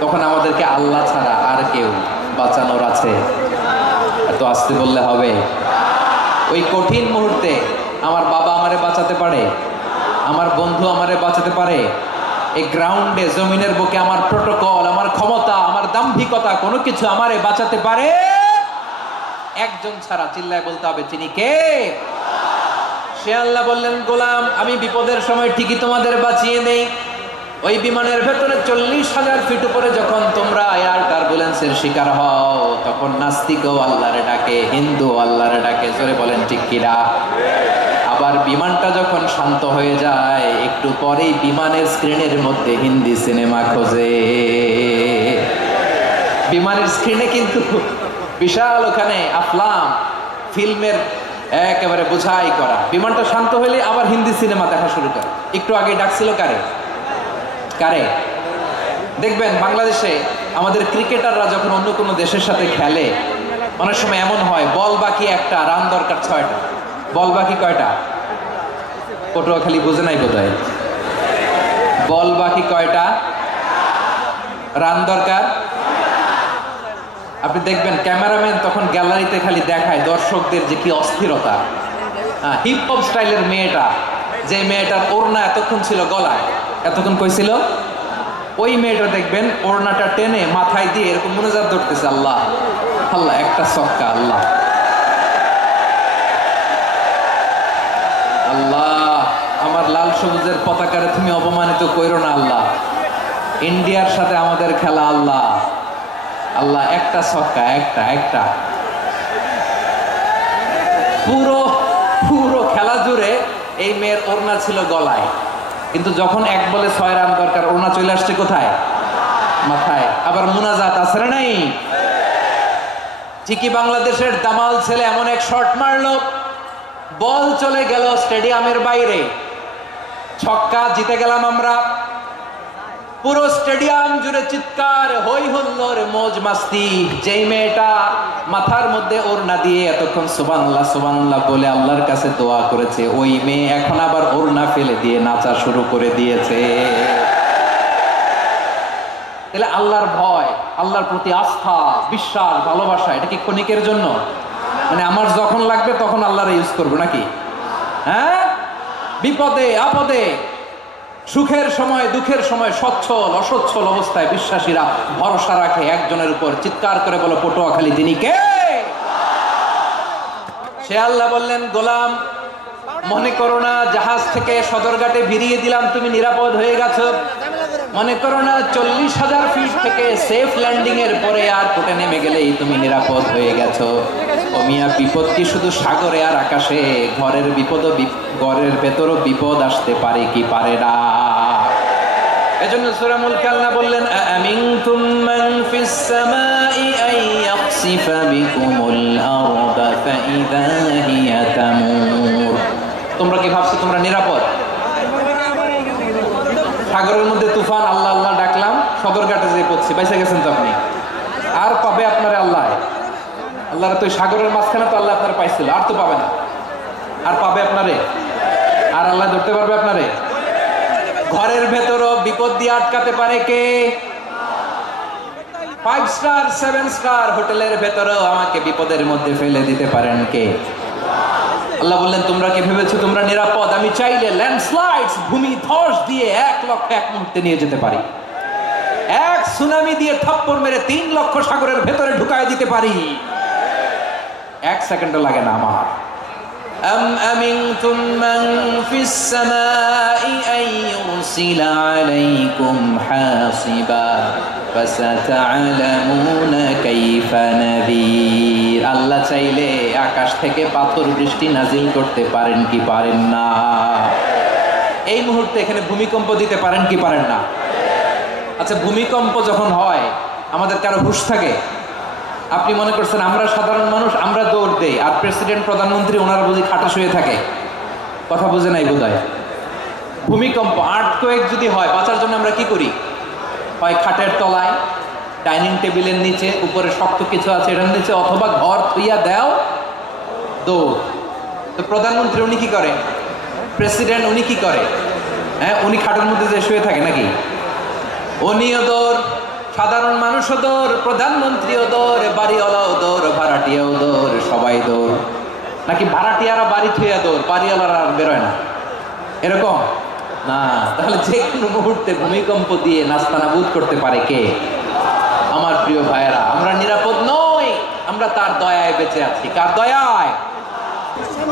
তখন আমাদেরকে আল্লাহ ছাড়া আর কেউ বাঁচানোর আছে? এত আসতে বললে হবে? ওই কঠিন মুহূর্তে আমার বাবা আমারে বাঁচাতে পারে, আমার বন্ধু আমারে বাঁচাতে পারে। এই গ্রাউন্ডে, জমিনের বুকে আমার প্রোটোকল, আমার ক্ষমতা, আমার দাম্ভিকতা কোনো কিছু আমারে বাঁচাতে পারে? একজন ছাড়া, চিল্লায় বলতে হবে তিনি কে? সে আল্লাহ বললেন, গোলাম আমি বিপদের সময় ঠিকই তোমাদের বাঁচিয়ে নেই। ওই বিমানের ভেতরে 40,000 ফিট উপরে যখন তোমরা এয়ার টার্বুলেন্সের শিকার হও, তখন নাস্তিকও আল্লাহরে ডাকে, হিন্দু আল্লাহরে ডাকে, জোরে বলেন ঠিক কিনা? আবার বিমানটা যখন শান্ত হয়ে যায়, একটু পরেই বিমানের স্ক্রিনের মধ্যে হিন্দি সিনেমা খোঁজে। বিমানের স্ক্রিনে কিন্তু বিশাল ওখানে আফলাম ফিল্মের একেবারে বোঝাই করা। বিমানটা শান্ত হলে আবার হিন্দি সিনেমা দেখা শুরু করে। একটু আগে ডাকছিল কারে? কারে? দেখবেন বাংলাদেশে আমাদের ক্রিকেটাররা যখন অন্য কোনো দেশের সাথে খেলে, অনেক সময় এমন হয় বল বাকি একটা, রান দরকার 6টা। বল বাকি কয়টা? পটুয়াখালী বুঝে নাই বোধহয়। বল বাকি কয়টা, রান দরকার। আপনি দেখবেন ক্যামেরাম্যান তখন গ্যালারিতে খালি দেখায় দর্শকদের যে কি অস্থিরতা। হিপ হপ স্টাইলের মেয়েটা, যে মেয়েটার ওড়না এতক্ষণ ছিল গলায়, এতক্ষণ কইছিল, ওই মেয়েটা দেখবেন ওড়নাটা টেনে মাথায় দিয়ে এরকম মুনাজাত ধরতেছে, আল্লাহ আল্লাহ, একটা ছক্কা, আল্লাহ আল্লাহ, আমার লাল সবুজের পতাকারে তুমি অপমানিত কইরো না আল্লাহ, ইন্ডিয়ার সাথে আমাদের খেলা, আল্লাহ আল্লাহ, একটা ছক্কা, একটা একটা। পুরো পুরো খেলা জুড়ে এই মেয়ের ওড়না ছিল গলায়, কিন্তু যখন 1 বলে 6 রান দরকার, ওড়না চলে আসছে কোথায়? মাথায়। আবার মুনাজাত আছে না নাই? ঠিকই বাংলাদেশের দামাল ছেলে এমন এক শট মারলো, বল চলে গেল স্টেডিয়ামের বাইরে, ছক্কা, জিতে গেলাম আমরা। পুরো স্টেডিয়াম জুড়ে চিৎকার, হই হুল্লোড়, মৌজ মাস্তি। যেই মেয়েটা মাথার মধ্যে ওড়না দিয়ে এতক্ষণ সুবহানাল্লাহ সুবহানাল্লাহ বলে আল্লাহর কাছে দোয়া করেছে, ওই মেয়ে এখন আবার ওড়না ফেলে দিয়ে নাচা শুরু করে দিয়েছে। তাহলে আল্লাহর ভয়, আল্লাহর প্রতি আস্থা, বিশ্বাস, ভালোবাসা, এটা কি ক্ষণিকের জন্য? মানে আমার যখন লাগবে তখন আল্লাহর ইউজ করবো নাকি? হ্যাঁ, বিপদে আপদে, সুখের সময় দুঃখের সময়, সচ্ছল অসচ্ছল অবস্থায় বিশ্বাসীরা ভরসা রাখে একজনের উপর। চিৎকার করে বলো, পটুয়াখালী তিনি কে? সে আল্লাহ বললেন, গোলাম মনে করো না জাহাজ থেকে সদরঘাটে ভিড়িয়ে দিলাম তুমি নিরাপদ হয়ে গেছো। মনে করো না 40,000 ফিট থেকে সেফ ল্যান্ডিং এর পরে এয়ারপোর্টে নেমে গেলেই তুমি নিরাপদ হয়ে গেছো। ও মিয়া, বিপদ কি শুধু সাগরে আর আকাশে? ঘরের বিপদও, ঘরের ভেতরও বিপদ আসতে পারে কি পারে না? এজন্য সূরা মুলকে আল্লাহ বললেন, আমিনতুম মান ফিস সামাই আন ইয়াখসিফা বিকুমুল আরদা ফাইযা হিয়া তামুর। তোমরা কি ভাবছো তোমরা নিরাপদ? সাগরের মধ্যে তুফান, আল্লাহ আল্লাহ ডাকলাম, সদরঘাটে যেয়ে পড়ছি, বাইসে গেছেন তো আপনি। আর পাবে আপনারে আল্লাহ? আল্লাহর তো সাগরের মাঝখানে তো আল্লাহ আপনারা পাইছিল, আর তো পাবে না। আর পাবে আপনারে? আর আল্লাহ ধরতে পারবে আপনারে? ঘরের ভেতরও বিপদ দিয়ে আটকাতে পারে কে? 5 স্টার 7 স্টার হোটেলের ভেতরেও আমাকে বিপদের মধ্যে ফেলে দিতে পারেন কে? আল্লাহ বললেন, তোমরা কি ভেবেছো তোমরা নিরাপদ? আমি চাইলে ল্যান্ডস্লাইডস, ভূমি ধস দিয়ে 1 লক্ষ এক মুহূর্তে নিয়ে যেতে পারি। এক সুনামি দিয়ে থাপ্পড় মেরে 3 লক্ষ সাগরের ভেতরে ঢুকায় দিতে পারি। 1 সেকেন্ডও লাগে না আমার। আম আমিনতুম মান ফিস সামাই আন ইউরসিলা আলাইকুম হাসিবা ফাসাতা'লামুনা কাইফা নাযীর। আল্লাহ চাইলে আকাশ থেকে পাথর বৃষ্টি নাজিল করতে পারেন কি পারেন না? এই মুহূর্তে এখানে ভূমিকম্প দিতে পারেন কি পারেন না? আচ্ছা, ভূমিকম্প যখন হয় আমাদের কারো হুঁশ থাকে? আপনি মনে করছেন আমরা সাধারণ মানুষ, আমরা দৌড় দেই, আর প্রেসিডেন্ট প্রধানমন্ত্রী ওনারা বুঝি খাটে শুয়ে থাকে? কথা বুঝে নাই বোধহয়। ভূমিকম্প, আর্থকোয়েক যদি হয়, বাঁচার জন্য আমরা কি করি? হয় খাটের তলায়, ডাইনিং টেবিলের নিচে, উপরে শক্ত কিছু আছে এটার নিচে, অথবা ঘর থুইয়া দেও দৌড়। তো প্রধানমন্ত্রী উনি কি করে? প্রেসিডেন্ট উনি কি করে? হ্যাঁ, উনি খাটের মধ্যে যে শুয়ে থাকে নাকি? উনিও দৌড়, সাধারণ মানুষও দৌড়, প্রধানমন্ত্রীও দৌড়, বাড়িওয়ালাও দৌড়, ভাড়াটিয়াও দৌড়, সবাই দৌড়। নাকি ভাড়াটিয়ারা বাড়ি থুইয়া দৌড়, বাড়িওয়ালারা আর বেরোয় না? এরকম না। তাহলে যে কোনো মুহূর্তে ভূমিকম্প দিয়ে নাস্তানাবুদ করতে পারে কে? আমার প্রিয় ভাইয়েরা, আমরা নিরাপদ নই, আমরা তার দয়ায় বেঁচে আছি। কার দয়ায়?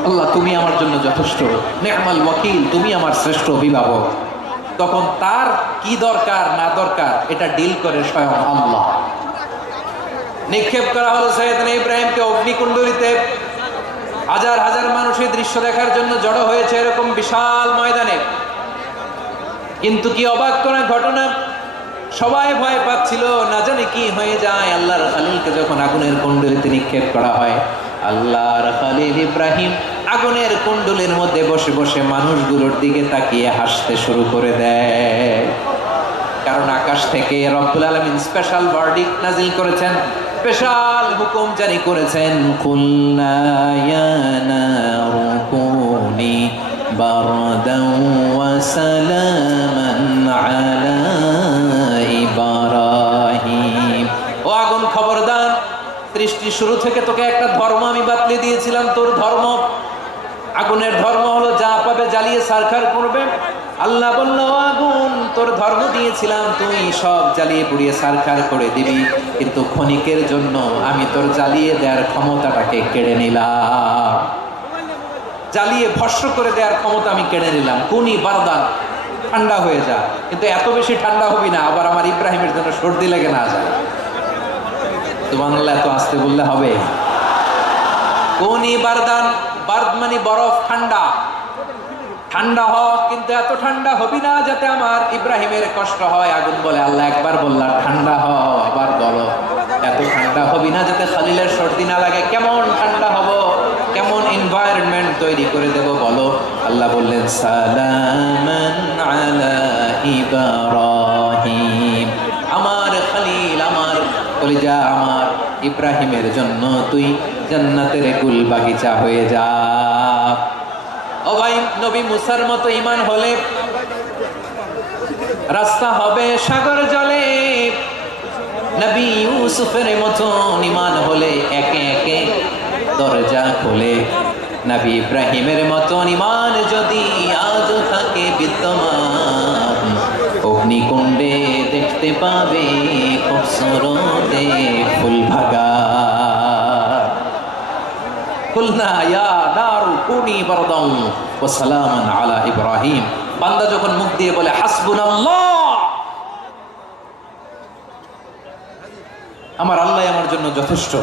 আল্লাহ তুমি আমার জন্য যথেষ্ট, নে'মাল ওয়াকিল, তুমি আমার শ্রেষ্ঠ অভিভাবক। তখন তার কি দরকার না দরকার এটা ডিল করে স্বয়ং আল্লাহ। নিক্ষেপ করা হলো সাইয়েদনা ইব্রাহিমকে অগ্নিকুণ্ডলিতে। হাজার হাজার মানুষ এই দৃশ্য দেখার জন্য জড়ো হয়েছে এরকম বিশাল ময়দানে। কিন্তু কি অবাক করা ঘটনা, সবাই ভয় পাচ্ছিল, না জানে কি হয়ে যায়। আল্লাহর খলিলকে যখন আগুনের কুণ্ডলিতে নিক্ষেপ করা হয়, আল্লাহর খলিল ইব্রাহিম আগুনের কুণ্ডলের মধ্যে বসে বসে মানুষগুলোর দিকে তাকিয়ে হাসতে শুরু করে দেয়। কারণ আকাশ থেকে রব্বুল আলামিন স্পেশাল ভার্ডিক্ট নাজিল করেছেন, স্পেশাল হুকুম জারি করেছেন, কুল্লা ইয়া নারু কুনি বারদান ওয়া সালামান আলা ইব্রাহিম। ও আগুন, খবরদার, সৃষ্টি শুরু থেকে তোকে একটা ধর্ম আমি বাতলে দিয়েছিলাম, তোর ধর্ম। আগুনের ধর্ম হলো যা পাবে জ্বালিয়ে সারখার করবে। আল্লাহ বলল, আগুন তোর ধর্ম দিয়েছিলাম, তুই সব জ্বালিয়ে পুড়িয়ে সারখার করে দিবি, কিন্তু ক্ষণিকের জন্য আমি তোর জ্বালিয়ে দেওয়ার ক্ষমতাটাকে কেড়ে নিলাম। জ্বালিয়ে ভস্ম করে দেওয়ার ক্ষমতা আমি কেড়ে নিলাম। কুনি বারদান, ঠান্ডা হয়ে যা। কিন্তু এত বেশি ঠান্ডা হবি না আবার আমার ইব্রাহিমের জন্য সর্দি লেগে না যায়। সুবহানাল্লাহ, এত আস্তে বললে হবে? কুনি বারদান, বারদ মানে বরফ, ঠান্ডা। ঠান্ডা হ, কিন্তু এত ঠান্ডা হবি না যাতে আমার ইব্রাহিমের কষ্ট হয়। আগুন বলে, আল্লাহ একবার বললাম ঠান্ডা হ, আবার বলো এত ঠান্ডা হবি না যাতে খলিলের সর্দি না লাগে। কেমন ঠান্ডা হব, কেমন এনভায়রনমেন্ট তৈরি করে দেব বলো? আল্লাহ বললেন, সালামান আলা ইব্রাহিম। ইব্রাহিম, আমার খলিল, আমার কলিজা, আমার ইব্রাহিমের জন্য তুই জান্নাতের গুল বাগিচা হয়ে যা। ও ভাই, নবী মুসার মতো ঈমান হলে রাস্তা হবে সাগর জলে, নবী ইউসুফের মতো ঈমান হলে একে একে দরজা খোলে। নবী ইব্রাহিমের মতো ঈমান যদি আজও থাকে বিদ্যমান, অগ্নিকুণ্ডে দেখতে পাবে খুবসুরতে ফুল ভাগা। কুলনা ইয়া নারু কুনি বারদান ওয়া সালামান আলা ইব্রাহিম। বান্দা যখন মুখ দিয়ে বলে হাসবুনাল্লাহ, আমার আল্লাহ আমার জন্য যথেষ্ট,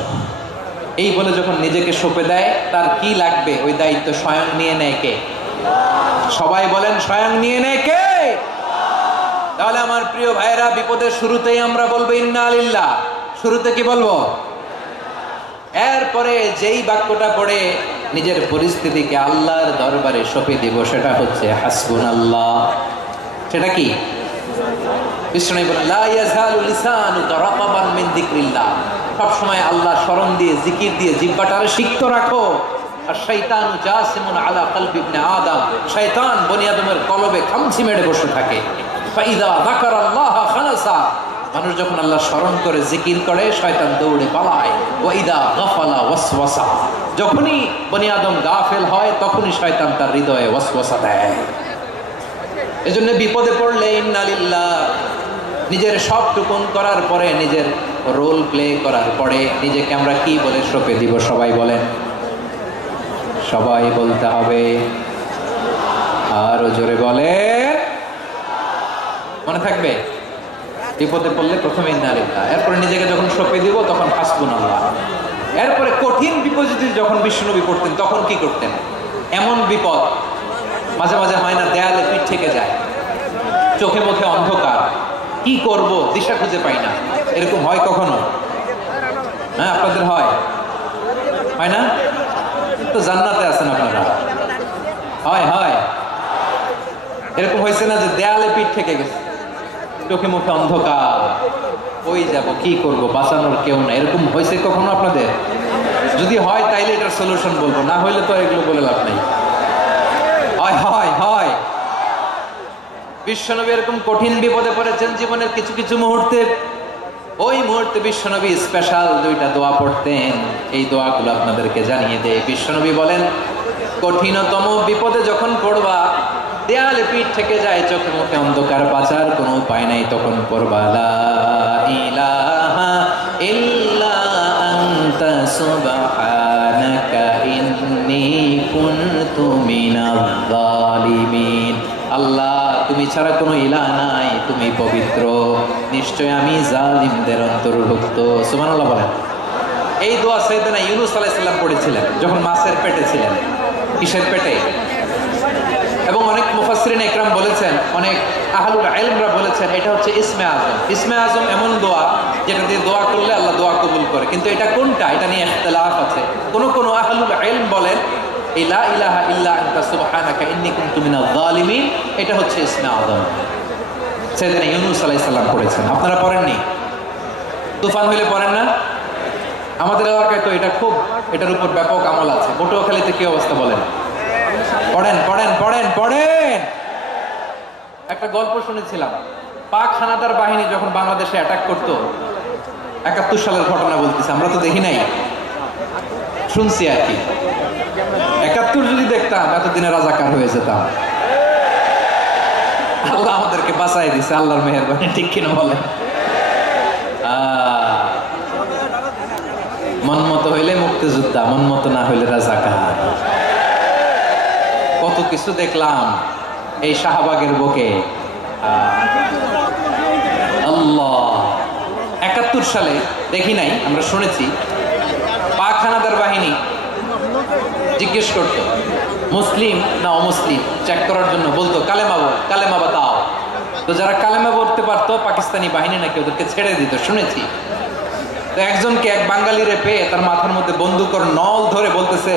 এই বলে যখন নিজেকে সঁপে দেয়, তার কি লাগবে ওই দায়িত্ব স্বয়ং নিয়ে নেয় কে? সবাই বলেন, স্বয়ং নিয়ে নেয় কে? তাহলে আমার প্রিয় ভাইরা, বিপদের শুরুতেই আমরা বলবো ইন্না লিল্লাহ। শুরুতে কি বলবো? এরপরে যেই বাক্যটা পড়ে নিজের পরিস্থিতিকে আল্লাহর দরবারে সঁপে দিব, সেটা হচ্ছে হাসবুনাল্লাহ। সেটা কি? বিষ্ণু বলেন লা ইয়াজালু লিসানুকা রাতাবান মিন যিকরিল্লাহ। সব সময় আল্লাহ স্মরণ দিয়ে, জিকির দিয়ে জিহ্বাটারে সিক্ত রাখো। আর শয়তানু জাসিমুন আলা কলবি ইবনে আদম, শয়তান বনি আদমের কলবে খামচি মেরে বসে থাকে। ফাইদা যাকারাল্লাহ খালাসা, মানুষ যখন আল্লাহ স্মরণ করে জিকির করে, শয়তান দৌড়ে পালায়। ওয়া ইদা গাফালা ওয়াসওয়াসা, যখনই বনি আদম গাফেল হয় তখনই শয়তান তার হৃদয়ে ওয়াসওয়াসা দেয়। এজন্য বিপদে পড়লে ইন্না লিল্লাহ, নিজের সব টুকুন করার পরে, নিজের রোল প্লে করার পরে নিজেকে আমরা কি বলে সঁপে দিব? সবাই বলেন, সবাই বলতে হবে। আরো জোরে বলে, মনে থাকবে? বিপদে পড়লে প্রথমে ইন্না লিল্লাহ, এরপরে নিজেকে যখন সঁপে দিব তখন হাসবুনাল্লাহ। এরপরে কঠিন বিপদ যদি যখন বিশ্বনবী পড়তেন তখন কি করতেন? এমন বিপদ মাঝে মাঝে হয় না, দেয়ালে পিঠ থেকে যায়, চোখে মুখে অন্ধকার, কি করব দিশা খুঁজে পাই না, এরকম হয় কখনো? হ্যাঁ, আপনাদের হয়? হয় না? তো জান্নাতে আছেন আপনারা। হয় হয়, এরকম হয়েছে না যে দেয়ালে পিঠ থেকে গেছে, চোখে মুখে অন্ধকার, ওই যাব, কি করব, বাঁচানোর কেউ না, এরকম হয়েছে কখনো আপনাদের? যদি হয় তাইলে এটার সলিউশন বলবো, না হইলে তো এগুলো বলে লাভ নেই। হয় হয় হয়, বিশ্বনবী এরকম কঠিন বিপদে পড়েছেন জীবনের কিছু কিছু মুহূর্তে। ওই মুহূর্তে বিশ্বনবী স্পেশাল দুইটা দোয়া পড়তেন। এই দোয়াগুলো আপনাদেরকে জানিয়ে দেয়। বিশ্বনবী বলেন, কঠিনতম বিপদে যখন পড়বা, দেয়ালে পিঠ থেকে যায়, চোখে মুখে অন্ধকার, বাঁচার কোনো উপায় নাই, তখন পড়বা লা ইলাহা ইল্লা আনতা সুবহানাকা ইন্নী কুনতু মিনাজ জালিমিন। আল্লাহ, তুমি ছাড়া কোনো ইলাহ নাই, তুমি পবিত্র, নিশ্চয় আমি জালিমদের অন্তর্ভুক্ত। সুবহানাল্লাহ বলেন। এই দোয়া সাইয়েদনা ইউনূস আলাইহিস সালাম পড়েছিলেন যখন মাছের পেটে ছিলেন। কিসের পেটে? এবং অনেক মুফাসসিরিন ইকরাম বলেছেন, অনেক আহলুল ইলমরা বলেছেন, এটা হচ্ছে ইসমে আজম। ইসমে আজম এমন দোয়া যেটা দিয়ে দোয়া করলে আল্লাহ দোয়া কবুল করে, কিন্তু এটা কোনটা, এটা নিয়ে ইখতিলাফ আছে। কোন আহলুল ইলম বলেন লা ইলাহা ইল্লা আনতা সুবহানাকা ইন্নী কুনতু মিনাজ জালিমিন, এটা হচ্ছে ইসমে আজম। সাইয়েদনা ইউনূস আলাইহিস সালাম পড়েছেন। আপনারা পড়েননি? তুফান হইলে পড়েন না? আমাদের এলাকায় তো এটা খুব, এটার উপর ব্যাপক আমল আছে। পটুয়াখালীতে কি অবস্থা বলেন? পড়েন পড়েন পড়েন পড়েন। একটা গল্প শুনেছিলাম, পাক হানাদার বাহিনী যখন বাংলাদেশে অ্যাটাক করতো, ৭১ সালের ঘটনা বলতেছে, আমরা তো দেখি নাই, শুনছি আর কি। ৭১ যদি দেখতাম এতদিনে রাজাকার হয়ে যেতাম। আল্লাহ আমাদেরকে বাঁচাই দিছে, আল্লাহর মেহেরবানি, ঠিক কিনা বলেন? মন মতো হইলে মুক্তিযোদ্ধা, মন মতো না হইলে রাজাকার। কত কিছু দেখলাম এই শাহবাগের বুকে। আল্লাহ, ৭১ সালে দেখি নাই, আমরা শুনেছি পাক হানাদার বাহিনী জিজ্ঞেস করত মুসলিম না অমুসলিম চেক করার জন্য, বলতো কালেমা বল, কালেমা বাতাও। তো যারা কালেমা পড়তে পারতো পাকিস্তানি বাহিনী নাকি ওদেরকে ছেড়ে দিত, শুনেছি। তো একজনকে, এক বাঙালিরে পেয়ে তার মাথার মধ্যে বন্দুকের নল ধরে বলতেছে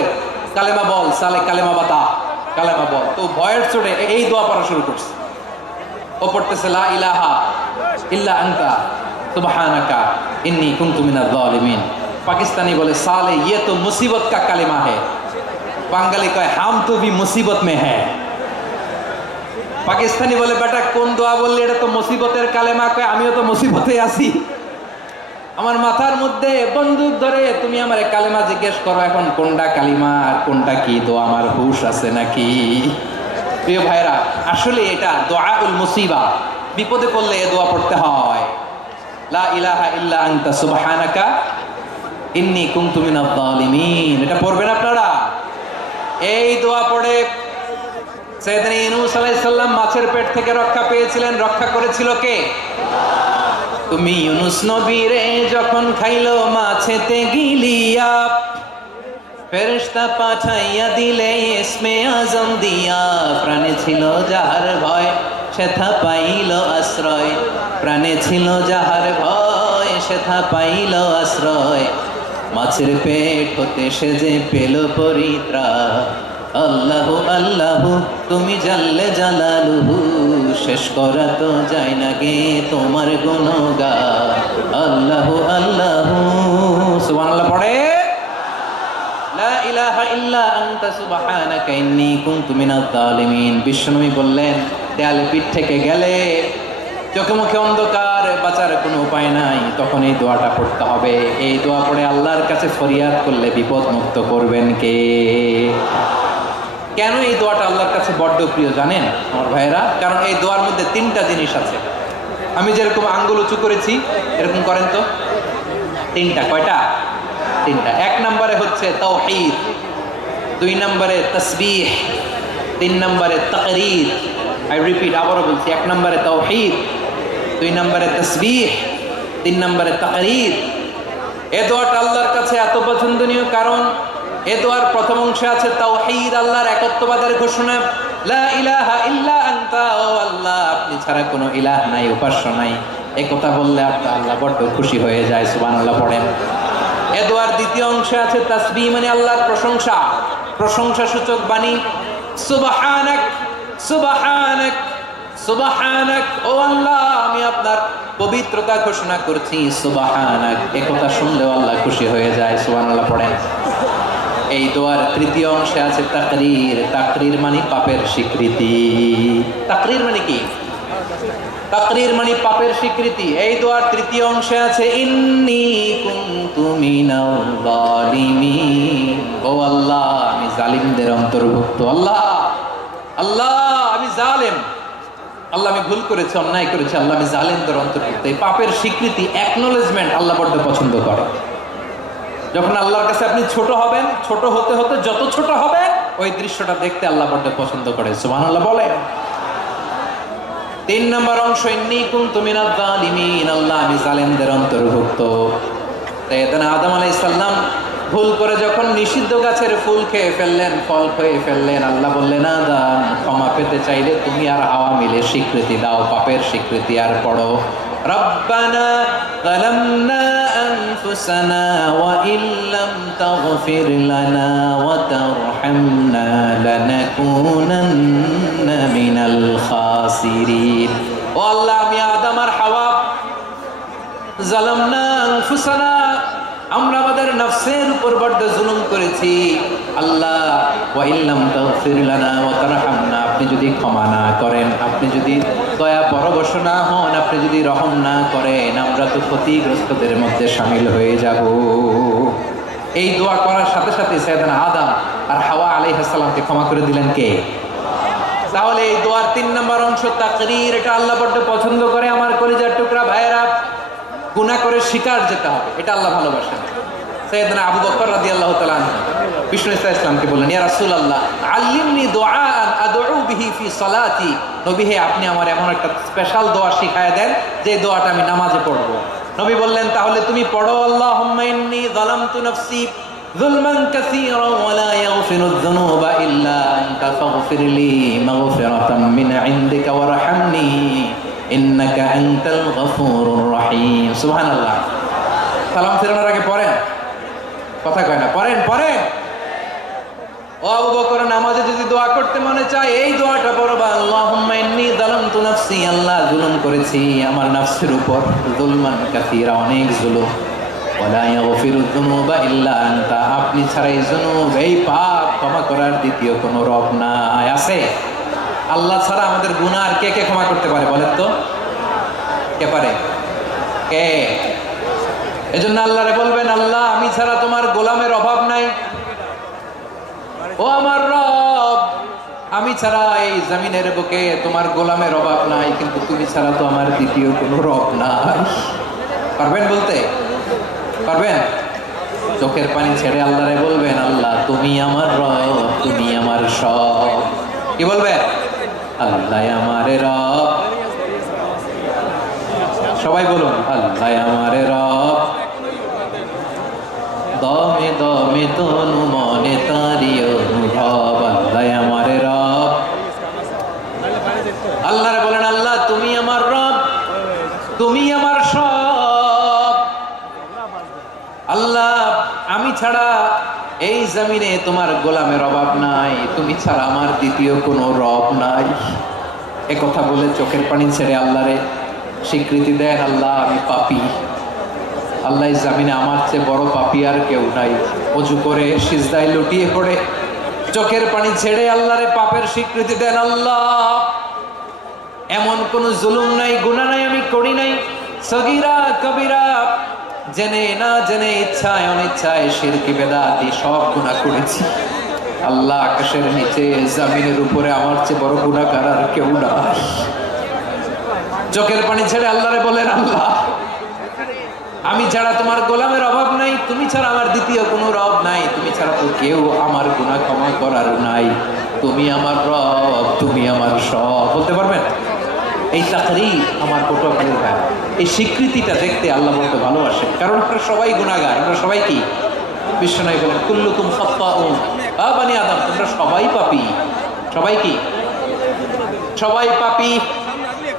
কালেমা বল, সালে কালেমা বাতা, কালেমা বল। তো ভয়ের চোটে এই দোয়া পড়া শুরু করছে। ও পড়তেছে লা ইলাহা ইল্লা আনতা সুবহানাকা ইন্নী কুনতু মিনাজ জালিমিন। পাকিস্তানি বলে সালে ये तो मुसीबत का कलिमा है, বাঙালি কয় হাম তো ভি মুসিবত মে হ্যায়। পাকিস্তানি বলে বেটা কোন দোয়া বললি, এটা তো মুসিবতের কালেমা। কয় আমিও তো মুসিবতে আছি, আমার মাথার মধ্যে বন্দুক ধরে তুমি আমার কালেমা জিজ্ঞেস করো এখন কোনটা কালিমা আর কোনটা কি দোয়া, আমার হুশ আছে নাকি? প্রিয় ভাইরা, আসলে এটা দোয়াউল মুসিবা, বিপদে পড়লে এ দোয়া পড়তে হয়। লা ইলাহা ইল্লা আনতা সুবহানাকা ইন্নী কুনতু মিনাজ জালিমিন। এটা পড়বেন আপনারা। এই দোয়া পড়ে সাইয়েদনা ইউনূস আলাইহিস সালাম মাছের পেট থেকে রক্ষা পেয়েছিলেন। রক্ষা করেছিল কে? তুমি ইউনূস নবীরে যখন খাইলো মাছেতে গিলিয়া, ফেরেশতা পাঠাইয়া দিলে ইসমে আজম দিয়া। প্রাণে ছিল যাহার ভয় সেথা পাইল আশ্রয়, প্রাণে ছিল যাহার ভয় সেথা পাইল আশ্রয়। মাছের পেট হতে সে যে পেল পরিত্রাণ। আল্লাহু আল্লাহু তুমি জাল্লে জালালুহু, শেষ করা তো যায় না গে তোমার গুণগান। আল্লাহু আল্লাহু সুবহানাল্লাহ পড়ে। লা ইলাহা ইল্লা আনতা সুবহানাকা ইন্নী কুনতু মিনাজ জালিমিন। বিশ্বনবী বললেন দেয়ালে পিঠ থেকে গেলে, চোখে মুখে অন্ধকার, বাঁচার কোনো উপায় নাই, তখন এই দোয়াটা পড়তে হবে। এই দোয়া পড়ে আল্লাহর কাছে ফরিয়াদ করলে বিপদ মুক্ত করবেন কে? কেন এই দোয়াটা আল্লাহর কাছে বড্ড প্রিয় জানেন আমার ভাইয়েরা? কারণ এই দোয়ার মধ্যে তিনটা জিনিস আছে। আমি যেরকম আঙ্গুল উঁচু করেছি এরকম করেন তো। তিনটা। কয়টা? তিনটা। এক নম্বরে হচ্ছে তাওহীদ, দুই নম্বরে তাসবিহ, তিন নম্বরে তাকরীর। আই রিপিট, আবারও বলছি, এক নম্বরে তাওহীদ, দুই নম্বরে তাসবিহ, তিন নম্বরে তাকরীর। এ দোয়াটা আল্লাহর কাছে এত পছন্দনীয় কারণ এ দোয়ার প্রথম অংশে আছে তাওহীদ, আল্লাহর একত্ববাদের ঘোষণা। লা ইলাহা ইল্লা আনতা, ও আল্লাহ আপনি ছাড়া কোনো ইলাহ নাই, উপাস্য নাই। এই কথা বললে আল্লাহ বড্ড খুশি হয়ে যায়। সুবহানাল্লাহ পড়েন। এ দোয়ার দ্বিতীয় অংশে আছে তাসবিহ, মানে আল্লাহর প্রশংসা, প্রশংসা সূচক বাণী। সুবহানাক সুবহানাক সুবহানাক, ও আল্লাহ আমি আপনার পবিত্রতা ঘোষণা করছি। সুবহানাক, এই কথা শুনলেও আল্লাহ খুশি হয়ে যায়। সুবহানাল্লাহ পড়েন। এই দোয়ার তৃতীয় অংশে আছে তাকরীর, তাকরীর মানে পাপের স্বীকৃতি। তাকরীর মানে কি? তাকরীর মানে পাপের স্বীকৃতি। এই দোয়ার তৃতীয় অংশে আছে ইন্নী কুনতু মিনাল জালিমিন, ও আল্লাহ আমি জালিমদের অন্তর্ভুক্ত। আল্লাহ আল্লাহ আমি জালেম, আল্লাহ আমি ভুল করেছি, অন্যায় করেছি, আল্লাহ আমি জালেমদের অন্তর্ভুক্ত। এই পাপের স্বীকৃতি, অ্যাকনোলেজমেন্ট আল্লাহ বড্ড পছন্দ করে। যখন আল্লাহর কাছে আপনি ছোট হবেন, ছোট হতে হতে যত ছোট হবেন ওই দৃশ্যটা দেখতে আল্লাহ বড্ড পছন্দ করে। সুবহানাল্লাহ বলেন। তিন নম্বর অংশ ইন্নী কুনতু মিনাজ জালিমিন, আল্লাহ আমি জালেমদের অন্তর্ভুক্ত। সাইয়েদনা আদম আলাইহিস সালাম ভুল করে যখন নিষিদ্ধ গাছের ফুল খেয়ে ফেললেন, ফল খেয়ে ফেললেন, আল্লাহ বললেন আদম ক্ষমা পেতে চাইলে তুমি আর হাওয়া মিলে স্বীকৃতি দাও, পাপের স্বীকৃতি। আর পড়ো রব্বানা যালামনা আনফুসানা ওয়া ইল্লাম তাগফির লানা ওয়া তারহামনা লানাকুনান্না মিনাল খাসিরিন। ও আল্লাহ আমি আদম আর হাওয়া যালামনা আনফুসানা, আমরা আমাদের নফসের উপর বড্ড জুলুম করেছি। আল্লাহ ওয়া ইল্লাম তাগফির লানা ওয়া তারহামনা, আপনি যদি ক্ষমা না করেন, আপনি যদি দয়া পরবশ না হন, আপনি যদি রহম না করেন, আমরা তো ক্ষতিগ্রস্তদের মধ্যে শামিল হয়ে যাব। এই দোয়া করার সাথে সাথে সাইয়েদনা আদম আর হাওয়া আলাইহিস সালামকে ক্ষমা করে দিলেন কে? তাহলে এই দোয়ার তিন নম্বর অংশ তাকরীর, এটা আল্লাহ বড্ড পছন্দ করে। আমার কলিজার টুকরা ভাইয়েরা, গুনাহ করে শিকার যেতে হবে, এটা আল্লাহ ভালোবাসেন। সাইয়েদনা আবু বকর রাদিয়াল্লাহু তাআলা আনহু বিষ্ণু ইসলামকে বললেন, ইয়া রাসূলুল্লাহ আল্লিমনি দুআআন আদউ বিহি ফি সালাতি, নবী হে আপনি আমার এমন একটা স্পেশাল দোয়া শিখায় দেন যে দোয়াটা আমি নামাজে পড়ব। নবী বললেন তাহলে তুমি পড়ো আল্লাহুম্মা ইন্নী যালামতু নাফসি যুলমান কাসীরান ওয়া লা ইয়াগফিরুয যুনুবা ইল্লা আনতা ফাগফিরলি মাগফিরাতাম মিন ইনদিকা ওয়ারহামনি ইন্নাকা আনতাল গফুরুর রহিম। সুবহানাল্লাহ। সালাম ফেরানোর আগে পড়েন, কথা কয় না, পড়েন পড়েন। ও ও আবু বকর, নামাজে যদি দোয়া করতে মনে চায় এই দোয়াটা পড়বা, আল্লাহুম্মা ইন্নী যালামতু নাফসি, আল্লাহ জুলুম করেছি আমার নফসের উপর, যুলমান কাসীরা, অনেক জুলুম, ওয়ালা ইয়াগফিরুয যুনুবা ইল্লা আনতা, আপনি ছাড়া এই জুনুব, এই পাপ ক্ষমা করার দ্বিতীয় কোনো রব নাই। আছে? আল্লাহ ছাড়া আমাদের গুনাহ আর কে কে ক্ষমা করতে পারে বলেন তো? কে পারে? কে? এজন্য আল্লাহরে বলবেন, আল্লাহ আমি ছাড়া তোমার গোলামের অভাব নাই, ও আমার রব আমি ছাড়া এই জমিনের বুকে তোমার গোলামের অভাব নাই, কিন্তু তুমি ছাড়া তো আমার দ্বিতীয় কোনো রব নাই। পারবেন বলতে? পারবেন? চোখের পানি ছেড়ে আল্লাহরে বলবেন, আল্লাহ তুমি আমার রব, তুমি আমার সব। কি বলবেন? আল্লাহ আমার রব, সবাই বলুন আল্লাহ আমার রব, দমে দমে তনু মনে তারি অনুভব, আল্লাহ আমার রব। আল্লাহরে বলেন, আল্লাহ তুমি আমার রব, তুমি আমার সব। আল্লাহ আমি ছাড়া এই জমিনে তোমার গোলামের অভাব নাই, তুমি ছাড়া আমার দ্বিতীয় কোনো রব নাই। এ কথা বলে চোখের পানি ছেড়ে আল্লাহরে স্বীকৃতি দেন, আল্লাহ আমি পাপী, আল্লাহ জামিনে আমার চেয়ে বড় পাপী আর কেউ নাই। ওযু করে সিজদায় লুটিয়ে পড়ে চোখের পানি ছেড়ে আল্লাহরে পাপের স্বীকৃতি দেন, আল্লাহ এমন কোন জুলুম নাই, গুনাহ নাই আমি করি নাই, সগীরা কবিরা, জেনে না জেনে, ইচ্ছায় অনিচ্ছায়, শিরকি বেদাতি সব গুনাহ করেছি। আল্লাহ আকাশের নিচে জমিনের উপরে আমার চেয়ে বড় গুনাহগার আর কেউ নাই। চোখের পানি ছেড়ে আল্লাহরে বলেন, আল্লাহ আমি ছাড়া তোমার গোলামের অভাব নাই, তুমি ছাড়া আমার দ্বিতীয় কোনো রব নাই, তুমি ছাড়া তো কেউ আমার গুনাহ ক্ষমা করার নাই, তুমি আমার রব, তুমি আমার সব। বলতে পারবেন? এই তাকরীর আমার পটুয়াখালীর গান, এই স্বীকৃতিটা দেখতে আল্লাহ বলতে ভালোবাসে, কারণ আমরা সবাই গুনাহগার, আমরা সবাই কি? বিশ্বনবী বলেন কুল্লুকুম খাত্তাউন, আ বানি আদম তোমরা সবাই পাপী। সবাই কি? সবাই পাপী,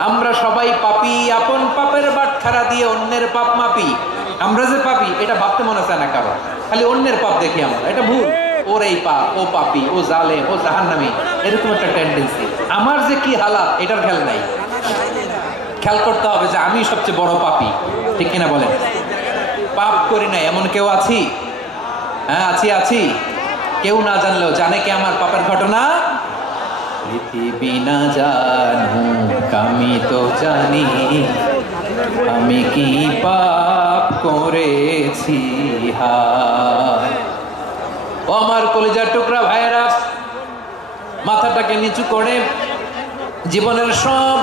আমরা সবাই পাপী। আপন পাপের বাটখারা দিয়ে অন্যের পাপ মাপি, আমরা যে পাপী এটা ভাবতে মনে চায় না কারণ, খালি অন্যের পাপ দেখি আমরা, এটা ভুল। ওর এই পাপ, ও পাপী, ও জালেম, ও জাহান্নামী, এরকম একটা টেন্ডেন্সি। আমার যে কি হালাত এটার খেয়াল নাই, খেয়াল করতে হবে যে আমি সবচেয়ে বড় পাপী, ঠিক কিনা বলেন? পাপ করি না এমন কেউ আছি? হ্যাঁ আছি, আছি। কেউ না জানলেও জানে কে আমার পাপের ঘটনা? পৃথিবী না জানুক আমি তো জানি, আমি কি পাপ করেছি। হায় ও আমার কলিজার টুকরা ভাইয়েরা, মাথাটাকে নিচু করে জীবনের সব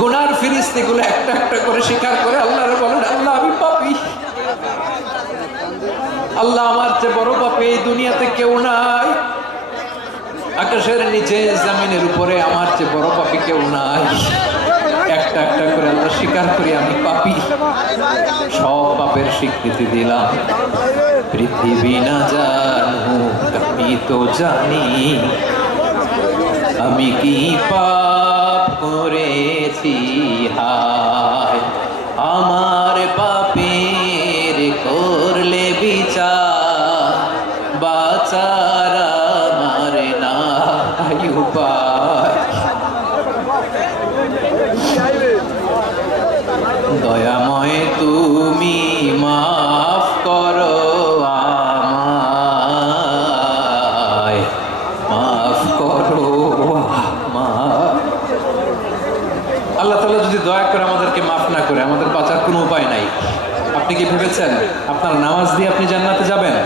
গুনার ফিরিস্তিগুলো একটা একটা করে স্বীকার করে আল্লাহরে বলেন, আল্লাহ আমি পাপী, আল্লাহ আমার চেয়ে বড় পাপী এই দুনিয়াতে কেউ নাই, আকাশের নিচে জমিনের উপরে আমার চেয়ে বড় পাপী কেউ নাই। একটা একটা করে আল্লাহ স্বীকার করি আমি পাপী, সব পাপের স্বীকৃতি দিলাম। পৃথিবী না জানুক আমি তো জানি, আমি কি পাপ করেছি। হায় আমার পাপের করলে বিচার, বাঁচার আমার নাই উপায়। দয়াময় তুমি মাফ করো আমায়, মাফ করো আল্লাহ তাআলা যদি দয়া করে আমাদেরকে মাফ না করে আমাদের বাঁচার কোনো উপায় নাই। আপনি কি ভেবেছেন আপনার নামাজ দিয়ে আপনি জান্নাতে যাবেন?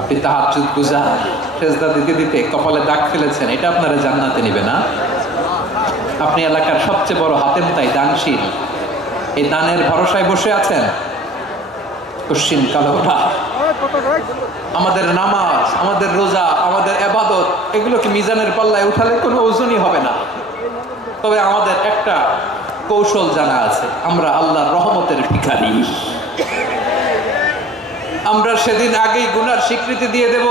আপনি তাহাজ্জুদ গুজার সেজদা দিতে দিতে কপালে দাগ ফেলেছেন, এটা আপনারা জান্নাতে নেবে না। আপনি এলাকার সবচেয়ে বড় হাতেম তাই দানশীল, এই দানের ভরসায় বসে আছেন, কশিন কালোটা। আমাদের নামাজ, আমাদের রোজা, আমাদের ইবাদত এগুলোকে মিজানের পাল্লায় উঠালে কোনো ওজনই হবে না। তবে আমাদের একটা কৌশল জানা আছে, আমরা আল্লাহর রহমতের ভিখারি। আমরা সেদিন আগেই গুনার স্বীকৃতি দিয়ে দেব।